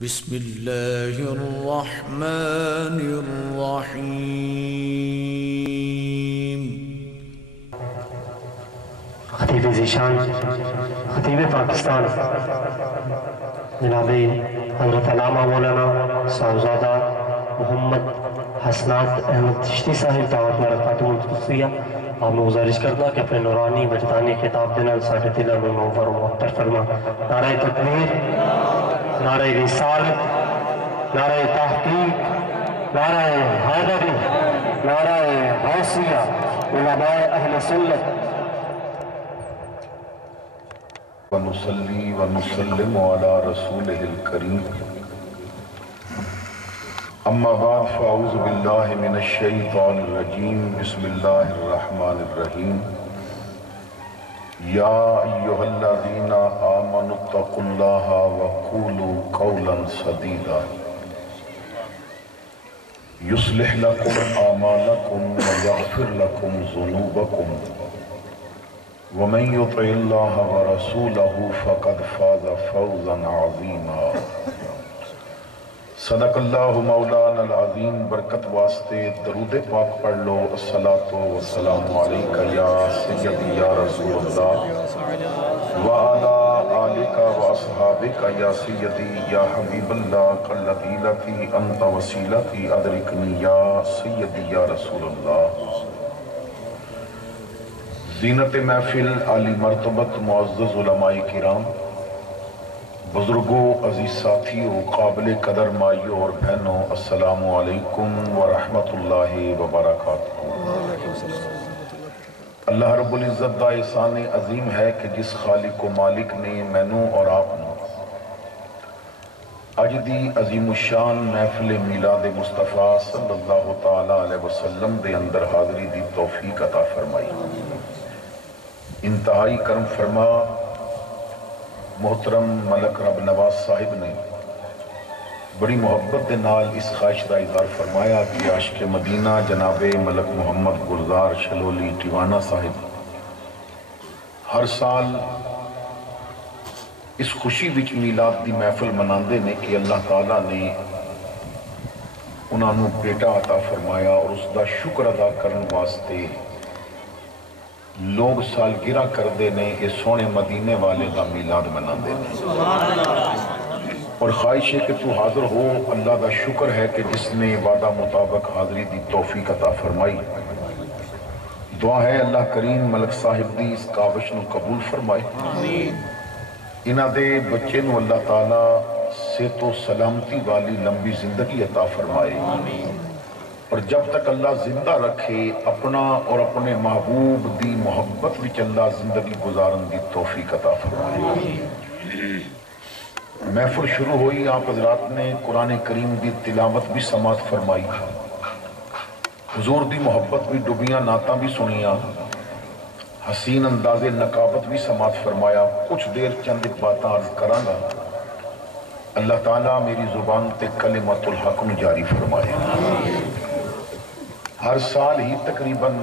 بسم اللہ الرحمن الرحیم۔ خطیب ذیشان خطیب پاکستان جناب حضرت علامہ مولانا صاحبزادہ محمد حسنات احمد چشتی صاحب دعوت برکاتہ القدسیہ آپ نے گزارش کرنا کہ اپنے نورانی وجدانی خطاب دینا ساٹھ دلہ میں منور و محتر فرما۔ نعرہ تکبیر، نعرہ رسالت، نعرہ تحقیق، نعرہ حیدری، نعرہ غوثیہ، علماء اہل سنت۔ ونصلي ونسلم على رسوله الكريم اما بعد فاعوذ بالله من الشيطان الرجيم بسم الله الرحمن الرحيم يا ايها الذين امنوا اتقوا الله وقولوا قولا سديدا يصلح لكم اعمالكم ويغفر لكم ذنوبكم ومن يطع الله ورسوله فقد فاز فوزا عظيما صدق اللہ مولانا العظیم۔ برکت واسطے درود پاک پڑھ لو۔ الصلاۃ والسلام علیک یا سیدی یا رسول اللہ وعلی آلک واصحابک یا سیدی یا حبیب اللہ قلبیلتی انت وسیلتی ادرکنی یا سیدی یا رسول اللہ۔ زینت محفل عالی مرتبت معزز علماء کرام، بزرگوں، عزیز ساتھیوں، قابل قدر مائیوں اور بہنوں، السلام علیکم ورحمت اللہ وبرکاتہ۔ اللہ رب العزت دا احسان عظیم ہے کہ جس خالق و مالک نے مینوں اور آپ نے اج دی عظیم الشان محفل میلاد مصطفیٰ صلی اللہ تعالی علیہ وسلم دے اندر حاضری دی توفیق عطا فرمائی۔ انتہائی کرم فرما محترم ملک رب نواز صاحب نے بڑی محبت دے نال اس خواہش دا اظہار فرمایا کہ عاشق مدینہ جناب ملک محمد گلزار شلولی ٹیوانہ صاحب ہر سال اس خوشی وچ میلاد دی محفل مناندے نے کہ اللہ تعالیٰ نے انہاں نو بیٹا عطا فرمایا اور اس دا شکر ادا کرن واسطے لوگ سالگرہ کردے نے یہ سونے مدینے والے دا میلاد مناندے نے، اور خواہش ہے کہ تو حاضر ہو۔ اللہ دا شکر ہے کہ جس نے وعدہ مطابق حاضری دی توفیق عطا فرمائی۔ دعا ہے اللہ کریم ملک صاحب دی اس کاوش نو قبول فرمائے، انہاں دے بچے نو اللہ تعالیٰ صحت و سلامتی والی لمبی زندگی عطا فرمائے، اور جب تک اللہ زندہ رکھے اپنا اور اپنے محبوب دی محبت وچ اللہ زندگی گزارن دی توفیق عطا فرمائے۔ محفل شروع ہوئی، آپ حضرات نے قرآن کریم دی تلاوت بھی سماعت فرمائی، حضور دی محبت بھی ڈبیاں نعتاں بھی سنیاں، حسین انداز نقابت بھی سماعت فرمایا۔ کچھ دیر چند باتاں عرض کراں گا، اللہ تعالیٰ میری زبان تے کلمۃ الحق نو جاری فرمائے۔ ہر سال ہی تقریباً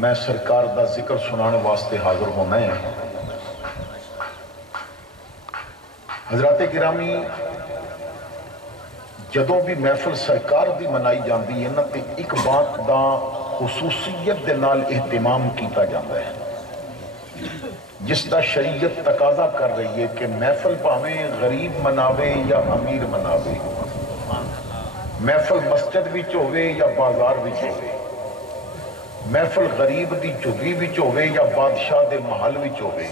میں سرکار دا ذکر سنانے واسطے حاضر ہونا ہے۔ حضرات گرامی، جدوں بھی محفل سرکار دی منائی جاندی ہے نا تے ایک بات دا خصوصیت دے نال اہتمام کیتا جاتا ہے جس دا شریعت تقاضا کر رہی ہے کہ محفل پاویں غریب مناوے یا امیر مناوے، محفل مسجد وچ ہوئے یا بازار وچ ہوئے، محفل غریب دی جھگی وچ ہوئے یا بادشاہ دے محل وچ ہوئے،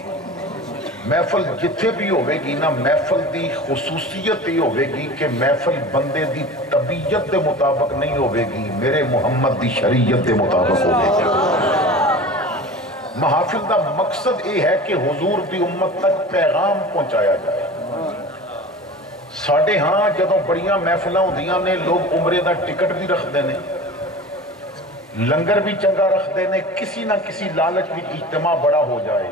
محفل جتھے بھی ہوئے گی نا، محفل دی خصوصیت یہ ہوئے گی کہ محفل بندے دی طبیعت دے مطابق نہیں ہوئے گی، میرے محمد دی شریعت دے مطابق ہوئے گی۔ محافل دا مقصد یہ ہے کہ حضور دی امت تک پیغام پہنچایا جائے۔ ساڑھے ہاں جدوں بڑیاں محفلہ ہوندیاں نے لوگ عمرے دا ٹکٹ بھی رکھ دینے، لنگر بھی چنگا رکھ دینے، کسی نہ کسی لالچ بھی اجتماع بڑا ہو جائے۔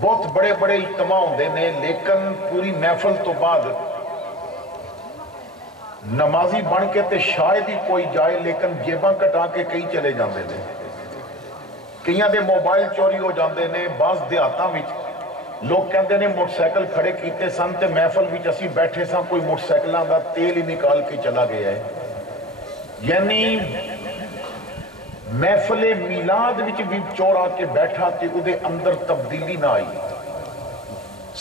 بہت بڑے بڑے اجتماع ہوندے نے، لیکن پوری محفل تو بعد نمازی بن کے تے شاید ہی کوئی جائے، لیکن جیباں کٹا کے کئی چلے جاندے نے، کئیاں دے موبائل چوری ہو جاندے نے۔ بعض دیہاتاں وچ لوگ کہتے ہیں موٹر سائیکل کھڑے کیتے سن تے محفل وچ اسی بیٹھے سن کوئی موٹر سائیکلاں دا تیل ہی نکال کے چلا گیا ہے. یعنی محفل میلاد وچ بھی چور آ کے بیٹھا تے او دے اندر تبدیلی نہ آئی.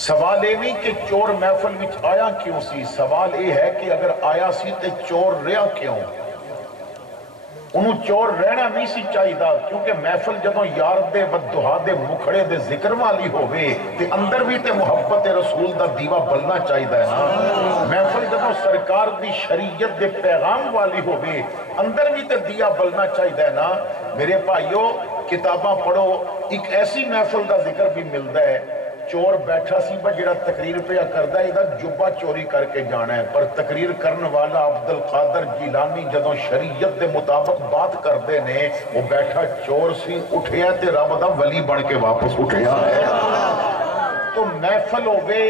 سوال یہ نہیں کہ چور محفل وچ آیا کیوں سی, سوال یہ ہے کہ اگر آیا سی تے چور رہا کیوں. انہوں چور رہنا نہیں سی چاہیدہ, کیونکہ محفل جدوں یار دے ودہا دے مکھڑے دے ذکر والی ہوئے تے اندر بھی تے محبت رسول دا دیوہ بلنا چاہیدہ ہے نا. محفل جدوں سرکار دی شریعت دے پیغام والی ہوئے اندر بھی تے دیا بلنا چاہیدہ ہے نا. میرے بھائیو کتاباں پڑھو, ایک ایسی محفل دا ذکر بھی ملتا ہے چور بیٹھا سی با جڑا تقریر پہ کردہ ہے ادھا جبہ چوری کر کے جانا ہے, پر تقریر کرن والا عبدالقادر جیلانی جدوں شریعت دے مطابق بات کردے نے وہ بیٹھا چور سی اٹھیا تے رب دا ولی بن کے واپس اٹھیا ہے. تو محفل ہوگے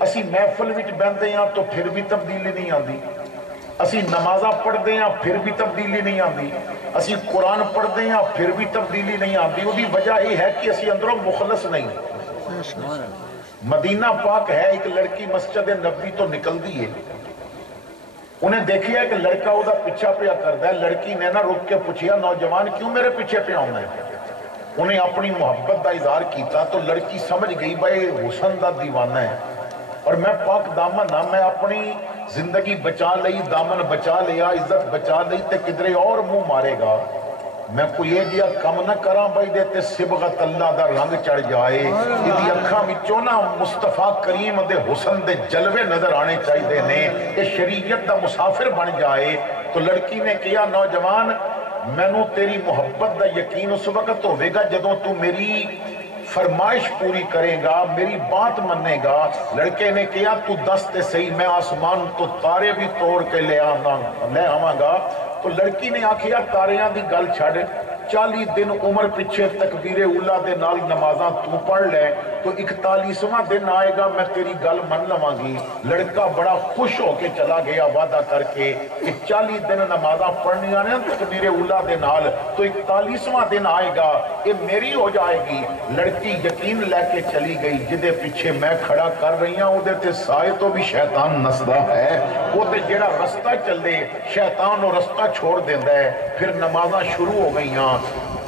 اسی محفل وچ بندے ہیں تو پھر بھی تبدیلی نہیں آندی, اسی نمازہ پڑھ دیں ہیں پھر بھی تبدیلی نہیں آندی, اسی قرآن پڑھ دیں ہیں پھر بھی تبدیلی نہیں آندی. وہ دی وجہ یہ ہے کہ اسی اندروں مخلص نہیں. مدینہ پاک ہے, ایک لڑکی مسجد نبی تو نکل دی ہے, انہیں دیکھیا کہ لڑکا وہ دا پیچھا پیا کردہ ہے. لڑکی نے نہ رک کے پوچھیا نوجوان کیوں میرے پیچھے پہ آنا ہے, انہیں اپنی محبت دا اظہار کیتا تو لڑکی سمجھ گئی بھائی حسن دا دیوانہ ہے اور میں پاک دامن ہاں, میں اپنی زندگی بچا لئی, دامن بچا لیا, عزت بچا لئی تے کدرے اور منہ مارے گا. میں کوئی یہ جیا کم نہ کراں بھائی دیتے صبغت اللہ دا رنگ چڑھ جائے. یہ اکھاں وچوں نہ مصطفیٰ کریم دے حسن دے جلوے نظر آنے چاہیے نے, کہ شریعت دا مسافر بن جائے. تو لڑکی نے کیا نوجوان میں نو تیری محبت دا یقین اس وقت ہوئے گا جدوں تو میری فرمائش پوری کرے گا, میری بات منے گا. لڑکے نے کیا تو دست صحیح میں آسمان تو تارے بھی توڑ کے لے آواں گا. تو لڑکی نے آکھیا تاریاں دی گل چھڑ, 40 دن عمر پچھے تکبیر اولا دے نال نمازاں تو پڑھ لے تو 41واں دن آئے گا میں تیری گل من لواں گی. لڑکا بڑا خوش ہو کے چلا گیا وعدہ کر کے کہ 40 دن نمازاں پڑھنی آنے تکبیر اولا دے نال تو 41واں دن آئے گا یہ میری ہو جائے گی. لڑکی یقین لے کے چلی گئی, جدے پیچھے میں کھڑا کر رہی ہوں وہ تے سائے تو بھی شیطان نسدا ہے. وہ تے جڑا رستہ چلے شیطان وہ رستہ چھوڑ دیندہ ہے. پھر نمازاں شروع ہو گئی ہیں.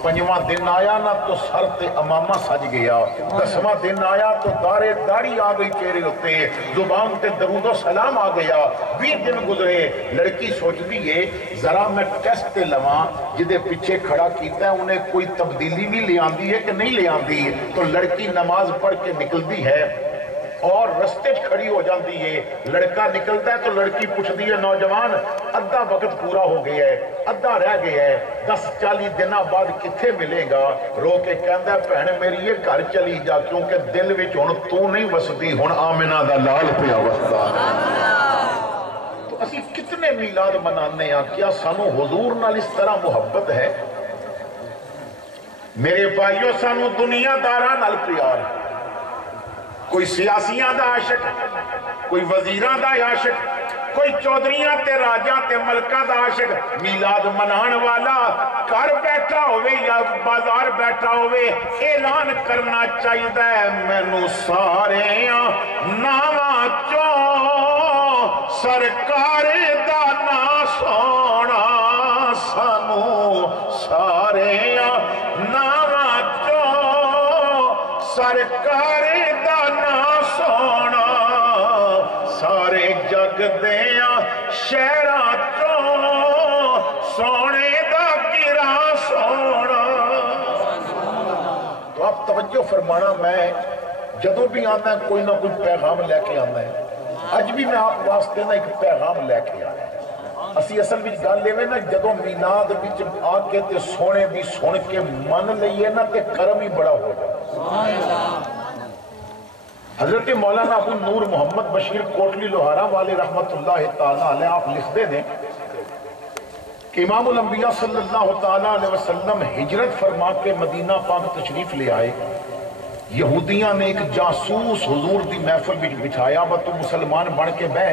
5واں دن آیا نہ تو سر تے امامہ سج گیا, 10واں دن آیا تو داڑھی آ گئی چہرے ہوتے, زبان تے درود و سلام آ گیا. 20 دن گزرے, لڑکی سوچ دیئے ذرا میں ٹیسٹ تے لواں جدے پیچھے کھڑا کیتا ہے انہیں کوئی تبدیلی بھی لے آندی ہے کہ نہیں لے آندی. تو لڑکی نماز پڑھ کے نکلتی ہے اور رستے کھڑی ہو جاتی ہے. لڑکا نکلتا ہے تو لڑکی پوچھتی ہے نوجوان ادھا وقت پورا ہو گیا ہے, ادھا رہ گیا ہے, 10-40 دنوں بعد کتھے ملے گا. رو کے کہندا ہے بہن میری یہ گھر چلی جا, کیونکہ دل وچ ہن تو نہیں وسدی, ہن آمنہ دا لال پیا وسدا. تو اسی کتنے میلاد منانے ہیں, کیا سانو حضور نال اس طرح محبت ہے؟ میرے بھائیو سانو دنیا داراں نال پیار ہے. کوئی سیاسیاں دا عاشق, کوئی وزیران دا عاشق, کوئی چودھریاں تے راجاں تے ملکہ دا عاشق. میلاد منان والا گھر بیٹھا ہوئے یا بازار بیٹھا ہوئے اعلان کرنا چاہیے مینوں سارے ناواں چوں سرکار دا نا سونا, سانو سارے ناواں چوں سرکار دا نا سونا, سارے جگ دیاں شہراں چوں سونے دا گرا سونا. تو آپ توجہ فرمانا, میں جدوں بھی آنا ہے کوئی نہ کوئی پیغام لے کے آنا ہے. اج بھی میں آپ واسطے نہ ایک پیغام لے کے آنا ہے. اسی اصل بھی گل لے نا جدوں میلاد وچ آ کے تے سونے بھی سن کے من لئیے نا تے کرم ہی بڑا ہو جائے. حضرت مولانا ابو نور محمد بشیر کوٹلی لوہارا والے رحمت اللہ تعالیٰ علیہ آپ لکھ دے دیں کہ امام الانبیاء صلی اللہ تعالیٰ علیہ وسلم ہجرت فرما کے مدینہ پاک تشریف لے آئے. یہودیاں نے ایک جاسوس حضور دی محفل بھی بٹھایا با تو مسلمان بن کے بہ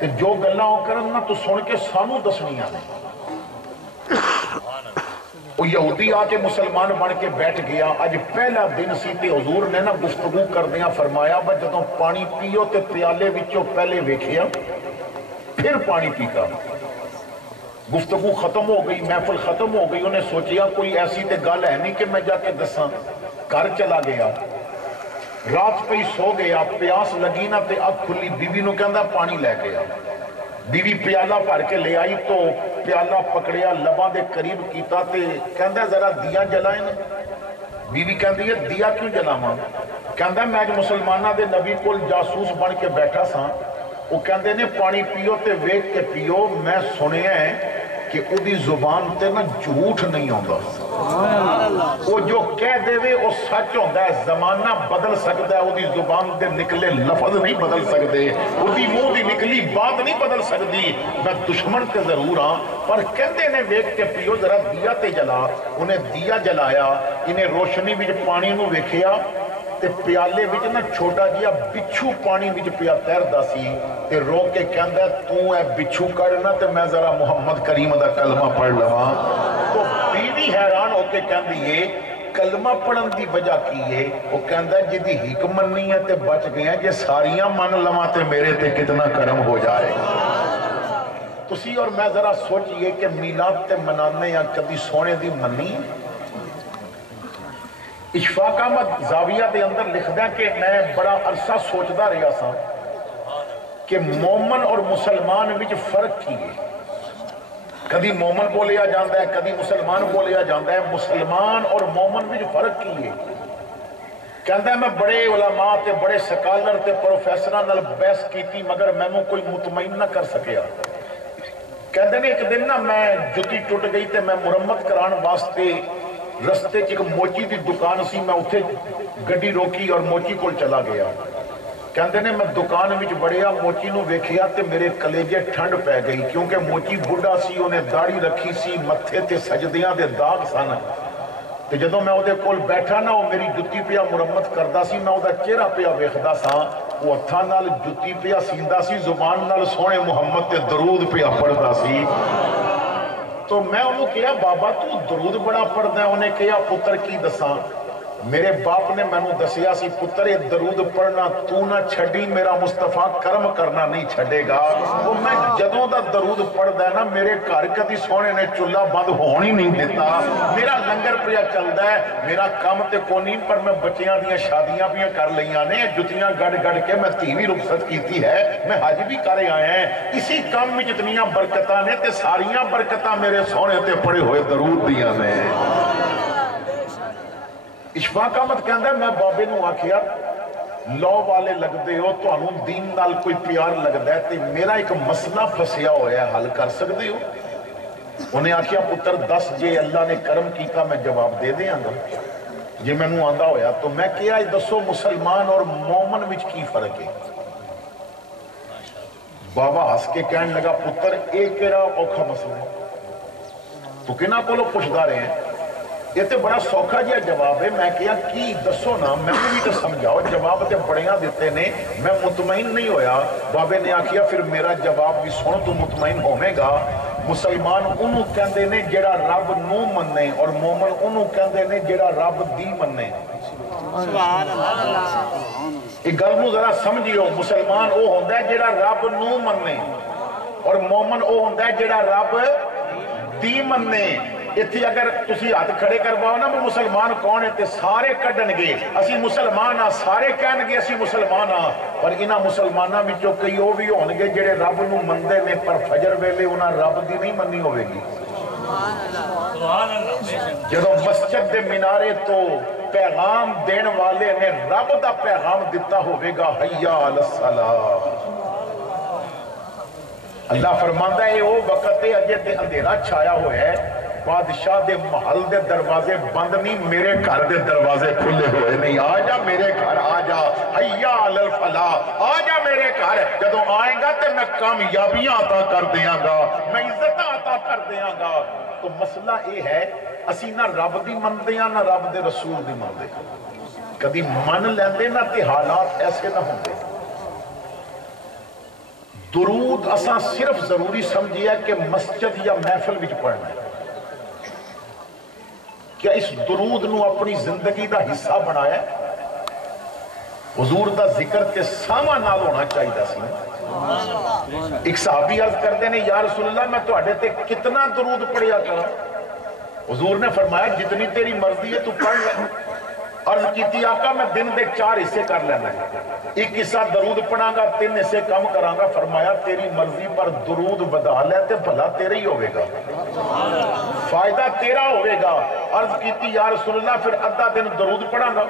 تے جو گلاں کرن نا تو سن کے سانو دسنیاں نے. وہ یہودی آ کے مسلمان بن کے بیٹھ گیا. اج پہلا دن سی تے حضور نے نا گفتگو کردیاں فرمایا با جدوں پانی پیو تے پیالے وچوں پہلے ویکھیا پھر پانی پیتا. گفتگو ختم ہو گئی, محفل ختم ہو گئی. انہیں سوچیا کوئی ایسی تے گل ہے نہیں کہ میں جا کے دساں. گھر چلا گیا, رات پہ سو گیا, پیاس لگی نا تے اکھ کھلی, بیوی نو کہندا پانی لے کے آ. بیوی پیالہ بھر کے لے آئی تو پیالہ پکڑیا, لباں دے قریب کیتا تے کہندا ذرا دیا جلائیں. بیوی کہندی ہے دیا کیوں جلاواں؟ کہندا میں اج مسلماناں دے نبی کول جاسوس بن کے بیٹھا ساں. وہ کہندے نے پانی پیو تے ویکھ کے پیو, میں سنیا ہے کہ او دی زبان تے نا جھوٹ نہیں ہوندا. وہ جو کہہ دے وے وہ سچ ہوندا ہے. زمانہ بدل سکدا ہے, وہ دی زبان دے نکلے لفظ نہیں بدل سکدے, وہ دی منہ دی نکلی بات نہیں بدل سکدی. میں دشمن تے ضرور ہاں پر کہندے نے ویکھ کے پیو ذرا دیا تے جلا. انہیں دیا جلایا, انہیں روشنی وچ پانی نو ویکھیا تے پیالے وچ نا چھوٹا جیا بچھو پانی وچ پیا تیردا سی. تے رو کے کہندا تو اے بچھو کڈنا تے میں ذرا محمد کریم دا کلمہ پڑھ لواں. تو بیوی حیران ہو کے کہندی ہے کلمہ پڑھن دی وجہ کی ہے؟ وہ کہندا ہے جدی حکمت نہیں ہے تے بچ گئے ہیں, جے ساریاں من لواں تے میرے تے کتنا کرم ہو جائے. تسی اور میں ذرا سوچئے کہ میلاد تے منانے یا کبھی سونے دی منی. اشفاق احمد زاویہ دے اندر لکھدا ہے کہ میں بڑا عرصہ سوچدا رہیا سا کہ مومن اور مسلمان وچ فرق کی ہے. کدی مومن بولیا جاندہ ہے, کدی مسلمان بولیا جاندہ ہے. مسلمان اور مومن وچ فرق کی ہے. کہندہ ہے میں بڑے علماء تے بڑے سکالر تے پروفیسران نال بحث کیتی مگر میں نو کوئی مطمئن نہ کر سکیا. کہندے نے ایک دن نا میں جتی ٹوٹ گئی تے میں مرمت کران واسطے رستے چ ایک موچی دی دکان سی, میں اتھے گڈی روکی اور موچی کول چلا گیا. کہندے نے میں دکان وچ بڑیا, موچی نو ویکھیا تے میرے کلیجے ٹھنڈ پہ گئی کیونکہ موچی بڈھا سی, انہیں داڑھی رکھی سی, متھے تے سجدیاں دے داغ سن. تے جدوں میں اودے کول بیٹھا نا, وہ میری جتی پیا مرمت کردا سی, میں اودا چہرہ پیا ویکھدا سا, وہ ہتھاں نال جتی پیا سیندا سی, زبان نال سونے محمد تے درود پیا پڑھدا سی. تو میں انہوں کہا بابا تو درود بڑا پڑھدا ہے. انہیں کہا پتر کی دساں؟ میرے باپ نے میں نے دسیا سی پتر یہ درود پڑھنا تو نہ چھڑی, میرا مصطفیٰ کرم کرنا نہیں چھڑے گا. وہ میں جدوں دا درود پڑھدا ہے نا, میرے گھر کدی سونے نے چولہا بند ہون ہی نہیں دیتا. میرا لنگر پیا چلدا ہے, میرا کام تے کو نہیں, پر میں بچیاں دیاں شادیاں بھی کر لیاں نے, جتیاں گڑ گڑ کے میں تھی بھی رخصت کیتی ہے, میں حج بھی کرے آئے ہیں. اسی کام میں جتنیاں برکتاں نے تے ساریاں برکتاں میرے سونے تے پڑے ہوئے درود دیاں نے. اشفاق احمد کہندا ہے میں بابے نو آکھیا لو والے لگ دے ہو, تو انہوں دین نال کوئی پیار لگ دے تے میرا ایک مسئلہ پھسیا ہویا ہے, حل کر سکتے ہو؟ انہیں آکھیا پتر دس جے اللہ نے کرم کیتا میں جواب دے دیں گا. جے میں نو آندہ ہویا تو میں کیا دسو مسلمان اور مومن وچ کی فرق ہے؟ بابا ہس کے کہنے لگا پتر ایک کیڑا اوکھا مسئلہ ہے, تو کنا کولو پوچھدا رہے ہیں؟ یہ تو بڑا سوکھا جہا جواب ہے. میں کیا کی دسو نا, میں بھی تو سمجھاؤ. جواب تے بڑیاں دیتے نے, میں مطمئن نہیں ہویا. بابے نے آکھیا پھر میرا جواب بھی سن تو مطمئن ہوئے گا. مسلمان انہوں کہندے نے جڑا رب نو مننے, اور مومن انہوں کہندے نے جڑا رب دی مننے. ایک گل نو ذرا سمجھیو, مسلمان او ہوندا ہے جڑا رب نو مننے, اور مومن او ہوندا ہے جڑا رب دی مننے. اتھی اگر تسی ہاتھ کھڑے کرواؤ نا وہ مسلمان کون ہے تے سارے کڈن گے اسی مسلمان ہاں, سارے کہن گے اسی مسلمان ہاں. پر انہاں مسلماناں وچوں کئی او بھی ہون گے جڑے رب نو مندے نے پر فجر ویلے انہاں رب دی نہیں منی ہوئے گی. جدوں مسجد دے مینارے تو پیغام دین والے نے رب دا پیغام دیتا ہوئے گا حی علی الصلاۃ. اللہ فرماندا ہے او وقت اجے تے اندھیرا چھایا ہوا ہے, بادشاہ دے محل دے دروازے بند نہیں, میرے گھر دے دروازے کھلے ہوئے نہیں. آ جا میرے گھر, آ جا حی علی الفلاح, آ جا میرے گھر. جدوں آئیں گا تے میں کامیابیاں عطا کر دیاں گا, میں عزتاں عطا کر دیاں گا. تو مسئلہ یہ ہے اسی نہ رب دی مندے ہاں نہ رب دے رسول دی مندے. کبھی من لیندے نہ تے حالات ایسے نہ ہوندے. درود اساں صرف ضروری سمجھیا کہ مسجد یا محفل وچ پڑھنا ہے. کیا اس درود نو اپنی زندگی دا حصہ بنایا؟ حضور دا ذکر تے ساواں نال ہونا چاہیے سی۔ ایک صحابی عرض کرتے ہیں یا رسول اللہ میں تواڈے تے کتنا درود پڑھیا کراں؟ حضور نے فرمایا جتنی تیری مرضی ہے تو پڑھ لے۔ عرض کیتی آقا میں دن دے 4 حصے کر لینا ہے، ایک حصہ درود پڑھاں گا 3 حصے کم کراں گا۔ فرمایا تیری مرضی پر درود بدا لے تے بھلا تیرا ہی ہوئے گا، فائدہ تیرا ہوئے گا۔ عرض کیتی یا رسول اللہ پھر ادھا دن درود پڑھاں گا،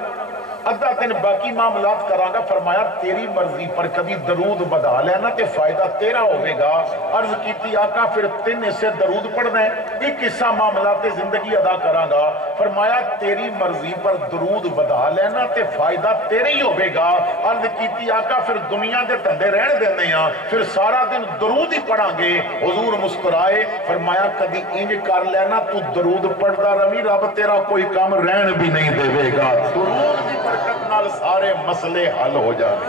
ادھا دن باقی معاملات کراں گا۔ فرمایا تیری مرضی پر کبھی درود بدا لینا تے فائدہ تیرا ہوئے گا۔ عرض کیتی آقا پھر 3 حصے درود پڑھنا ہے، ایک حصہ معاملات زندگی ادا کراں گا۔ فرمایا تیری مرضی پر درود بدا لینا تے فائدہ تیرے ہی ہوئے گا۔ عرض کیتی آقا پھر دنیا دے دھندے رہن دینے ہیں، پھر سارا دن درود ہی پڑھاں گے۔ حضور مسکرائے، فرمایا کدی انج کر لینا تو درود پڑھدا رہی رب تیرا کوئی کام رہن بھی نہیں دے گا۔ درود دی برکت نال سارے مسئلے حل ہو جانے۔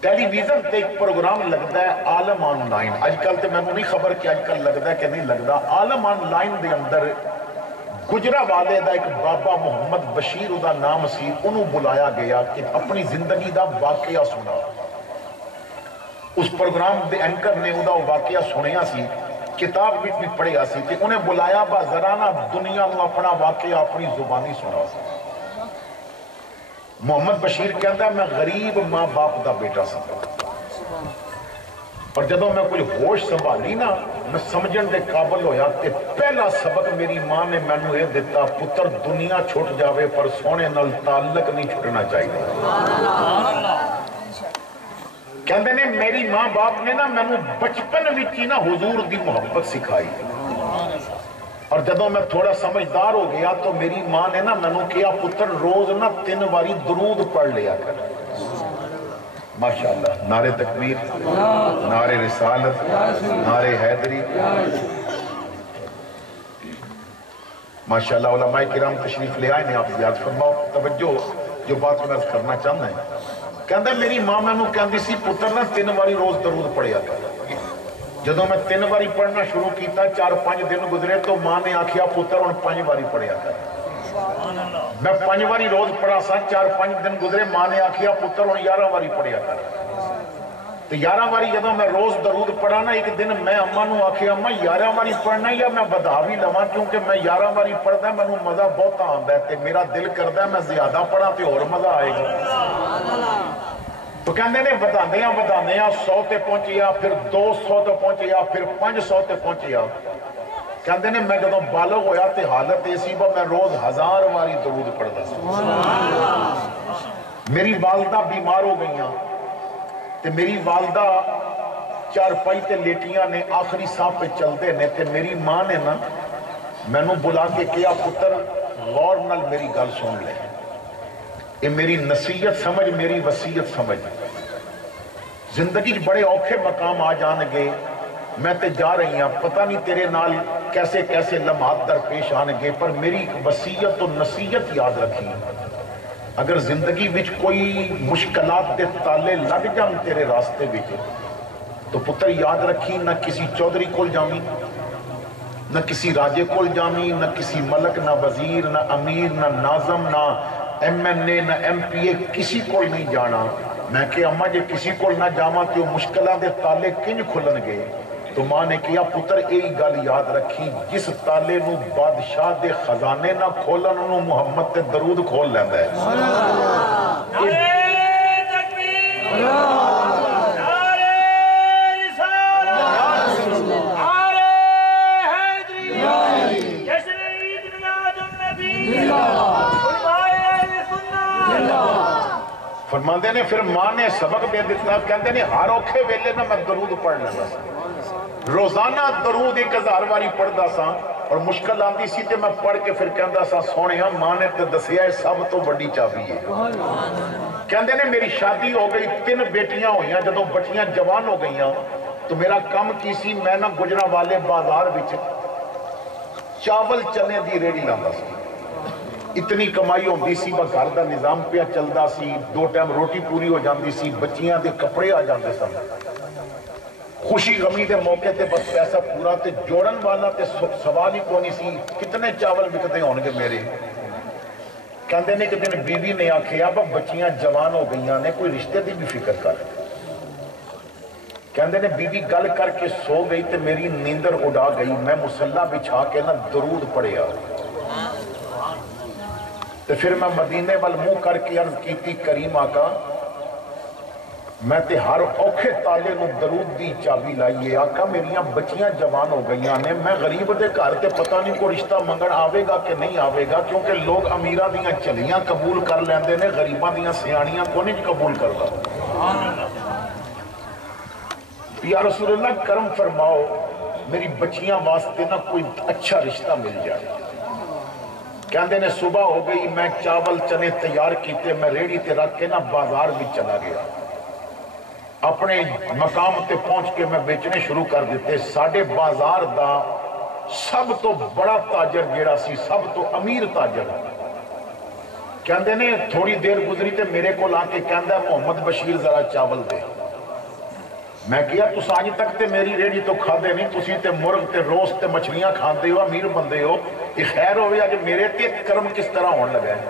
ٹیلی ویژن تے ایک پروگرام لگتا ہے عالم آن لائن، آج کل تے میں نہیں خبر کہ آج کل لگتا ہے کہ نہیں لگتا۔ عالم آن لائن دے اندر گجرا والے دا ایک بابا محمد بشیر دا نام سی، انہوں بلایا گیا کہ اپنی زندگی دا واقعہ سنا۔ اس پروگرام دے اینکر نے دا واقعہ سنیا سی، کتاب بھی پڑھیا سی کہ انہیں بلایا با ذرانہ دنیا میں اپنا واقعہ اپنی زبانی سنا۔ محمد بشیر کہتا ہے میں غریب ماں باپ دا بیٹا سا، اور جدوں میں کوئی ہوش سنبھالی نا میں سمجھن دے قابل ہویا کہ پہلا سبق میری ماں نے مینوں یہ دیتا پتر دنیا چھٹ جاوے پر سونے نال تعلق نہیں چھٹنا چاہیے۔ کہندے نے میری ماں باپ نے نا مینوں بچپن وچ ہی نا حضور دی محبت سکھائی، اور جدوں میں تھوڑا سمجھدار ہو گیا تو میری ماں نے نا مینوں کہا پتر روز نا 3 باری درود پڑھ لیا کر۔ ماشاءاللہ، نعرے تکبیر، نعرے رسالت، نعرے حیدری۔ ماشاءاللہ علماء کرام تشریف لے آئے نے، آپ زیاد فرماؤ توجہ جو بات میں عرض کرنا چاہتا ہے۔ کہندہ میری ماں میں نو کہندی سی پتر نا 3 باری روز درود پڑھیا کر۔ جدوں میں 3 باری پڑھنا شروع کیتا 4-5 دن گزرے تو ماں نے آکھیا پتر ان 5 باری پڑھیا کر۔ میں 5 باری روز پڑھا سا، 4-5 دن گزرے ماں نے آکھیا پتر ان 11 باری پڑھیا کر۔ تو 11 باری جدوں میں روز درود پڑھا نا، ایک دن میں اماں نو آکھیا اماں 11 باری پڑھنا یا میں بدا بھی لواں، کیونکہ میں 11 باری پڑھدا ہے مینوں مزہ بہت آندا ہے تے میرا دل کردا ہے میں زیادہ پڑھا تے اور مزہ آئے گا۔ تو کہندے نے بداندیاں 100 تے پہنچیا، پھر 200 تے پہنچیا، پھر 500 تے پہنچیا۔ کہندے نے میں جدوں بالغ ہویا تے حالت ایسی با میں روز 1000 باری درود پڑھدا سا۔ میری والدہ بیمار ہو گئیاں تے میری والدہ 4 تے لیٹیاں نے، آخری سانپ پہ چلتے نے تے میری ماں نے نا میں نو بلا کے کیا پتر غور نال میری گل سن لے، یہ میری نصیحت سمجھ، میری وصیت سمجھ۔ زندگی بڑے اوکھے مقام آ جان گے، میں تے جا رہی ہوں، پتہ نہیں تیرے نال کیسے کیسے لمحات درپیش آن گے، پر میری وصیت و نصیحت یاد رکھی۔ اگر زندگی وچ کوئی مشکلات دے تالے لگ جان تیرے راستے وچ تو پتر یاد رکھی نہ کسی چودھری کول جامی، نہ کسی راجے کول جامی، نہ کسی ملک، نہ وزیر، نہ امیر، نہ ناظم، نہ ایم این اے، نہ ایم پی اے، کسی کول نہیں جانا۔ میں کہ اماں جے کسی کول نہ جاواں تو مشکلہ دے تالے کنج کھلن گے؟ تو ماں نے کیا پتر ایک گل یاد رکھی، جس تالے نو بادشاہ دے خزانے نہ کھولن انہوں محمد تے درود کھول لیندہ ہے۔ فرماندے نے پھر ماں نے سبق دے دیتا، کہندے نے ہر اوکھے ویلے نہ میں درود پڑھ لینا سا، روزانہ درود 1000 باری پڑھدا سا، اور مشکل آندی سی تے میں پڑھ کے پھر کہندا سا سونیا ماں نے تے دسیا ہے سب تو بڑی چابی ہے۔ کہندے نے میری شادی ہو گئی، 3 بیٹیاں ہوئیاں، جدوں بچیاں جوان ہو گئیاں تو میرا کم کی سی، میں نہ گجرا والے بازار وچ چاول چنے دی ریڑھی لاندا سی۔ اتنی کمائی ہوندی سی، با گھر دا نظام پہ چلدا سی، 2 ٹائم روٹی پوری ہو جاندی سی، بچیاں دے کپڑے آ جاندے سن۔ خوشی غمی دے موقع تے بس پیسہ پورا تے جوڑن والا تے سوال ہی کونی سی کتنے چاول بکتے ہونگے میرے کہندے نے کہ دن بیوی نے آکھے اب بچیاں جوان ہو گئیاں نے کوئی رشتے دی بھی فکر کر کہندے نے بیوی گل کر کے سو گئی تے میری نیندر اڑا گئی میں مسلح بچھا کے نہ درود پڑھیا تے پھر میں مدینے وال منہ کر کے عرض کیتی کریم آقا میں تے ہر اوکھے تالے نو درود دی چابی لائیے آقا میریاں بچیاں جوان ہو گئیاں نے میں غریب دے گھر تے پتہ نہیں کو رشتہ منگن آوے گا کہ نہیں آوے گا کیونکہ لوگ امیرہ دیاں چلیاں قبول کر لیندے نے غریباں دیاں سیانیاں کو نہیں قبول کرتا یا رسول اللہ کرم فرماؤ میری بچیاں واسطے نہ کوئی اچھا رشتہ مل جائے کہندے نے صبح ہو گئی میں چاول چنے تیار کیتے میں ریڑی تے رکھ کے نہ بازار بھی چلا گیا اپنے مقام تے پہنچ کے میں بیچنے شروع کر دیتے ساڑھے بازار دا سب تو بڑا تاجر جیڑا سی سب تو امیر تاجر کہندے نے تھوڑی دیر گزری تے میرے کو لا کے کہندہ محمد بشیر ذرا چاول دے میں کیا تُس آج تک تے میری ریڈی تو کھا دے نہیں تُسی تے مرغ تے روست تے مچھلیاں کھاندے ہو امیر بندے ہو یہ خیر ہوئے آج میرے تے کرم کس طرح ہونے لگا ہے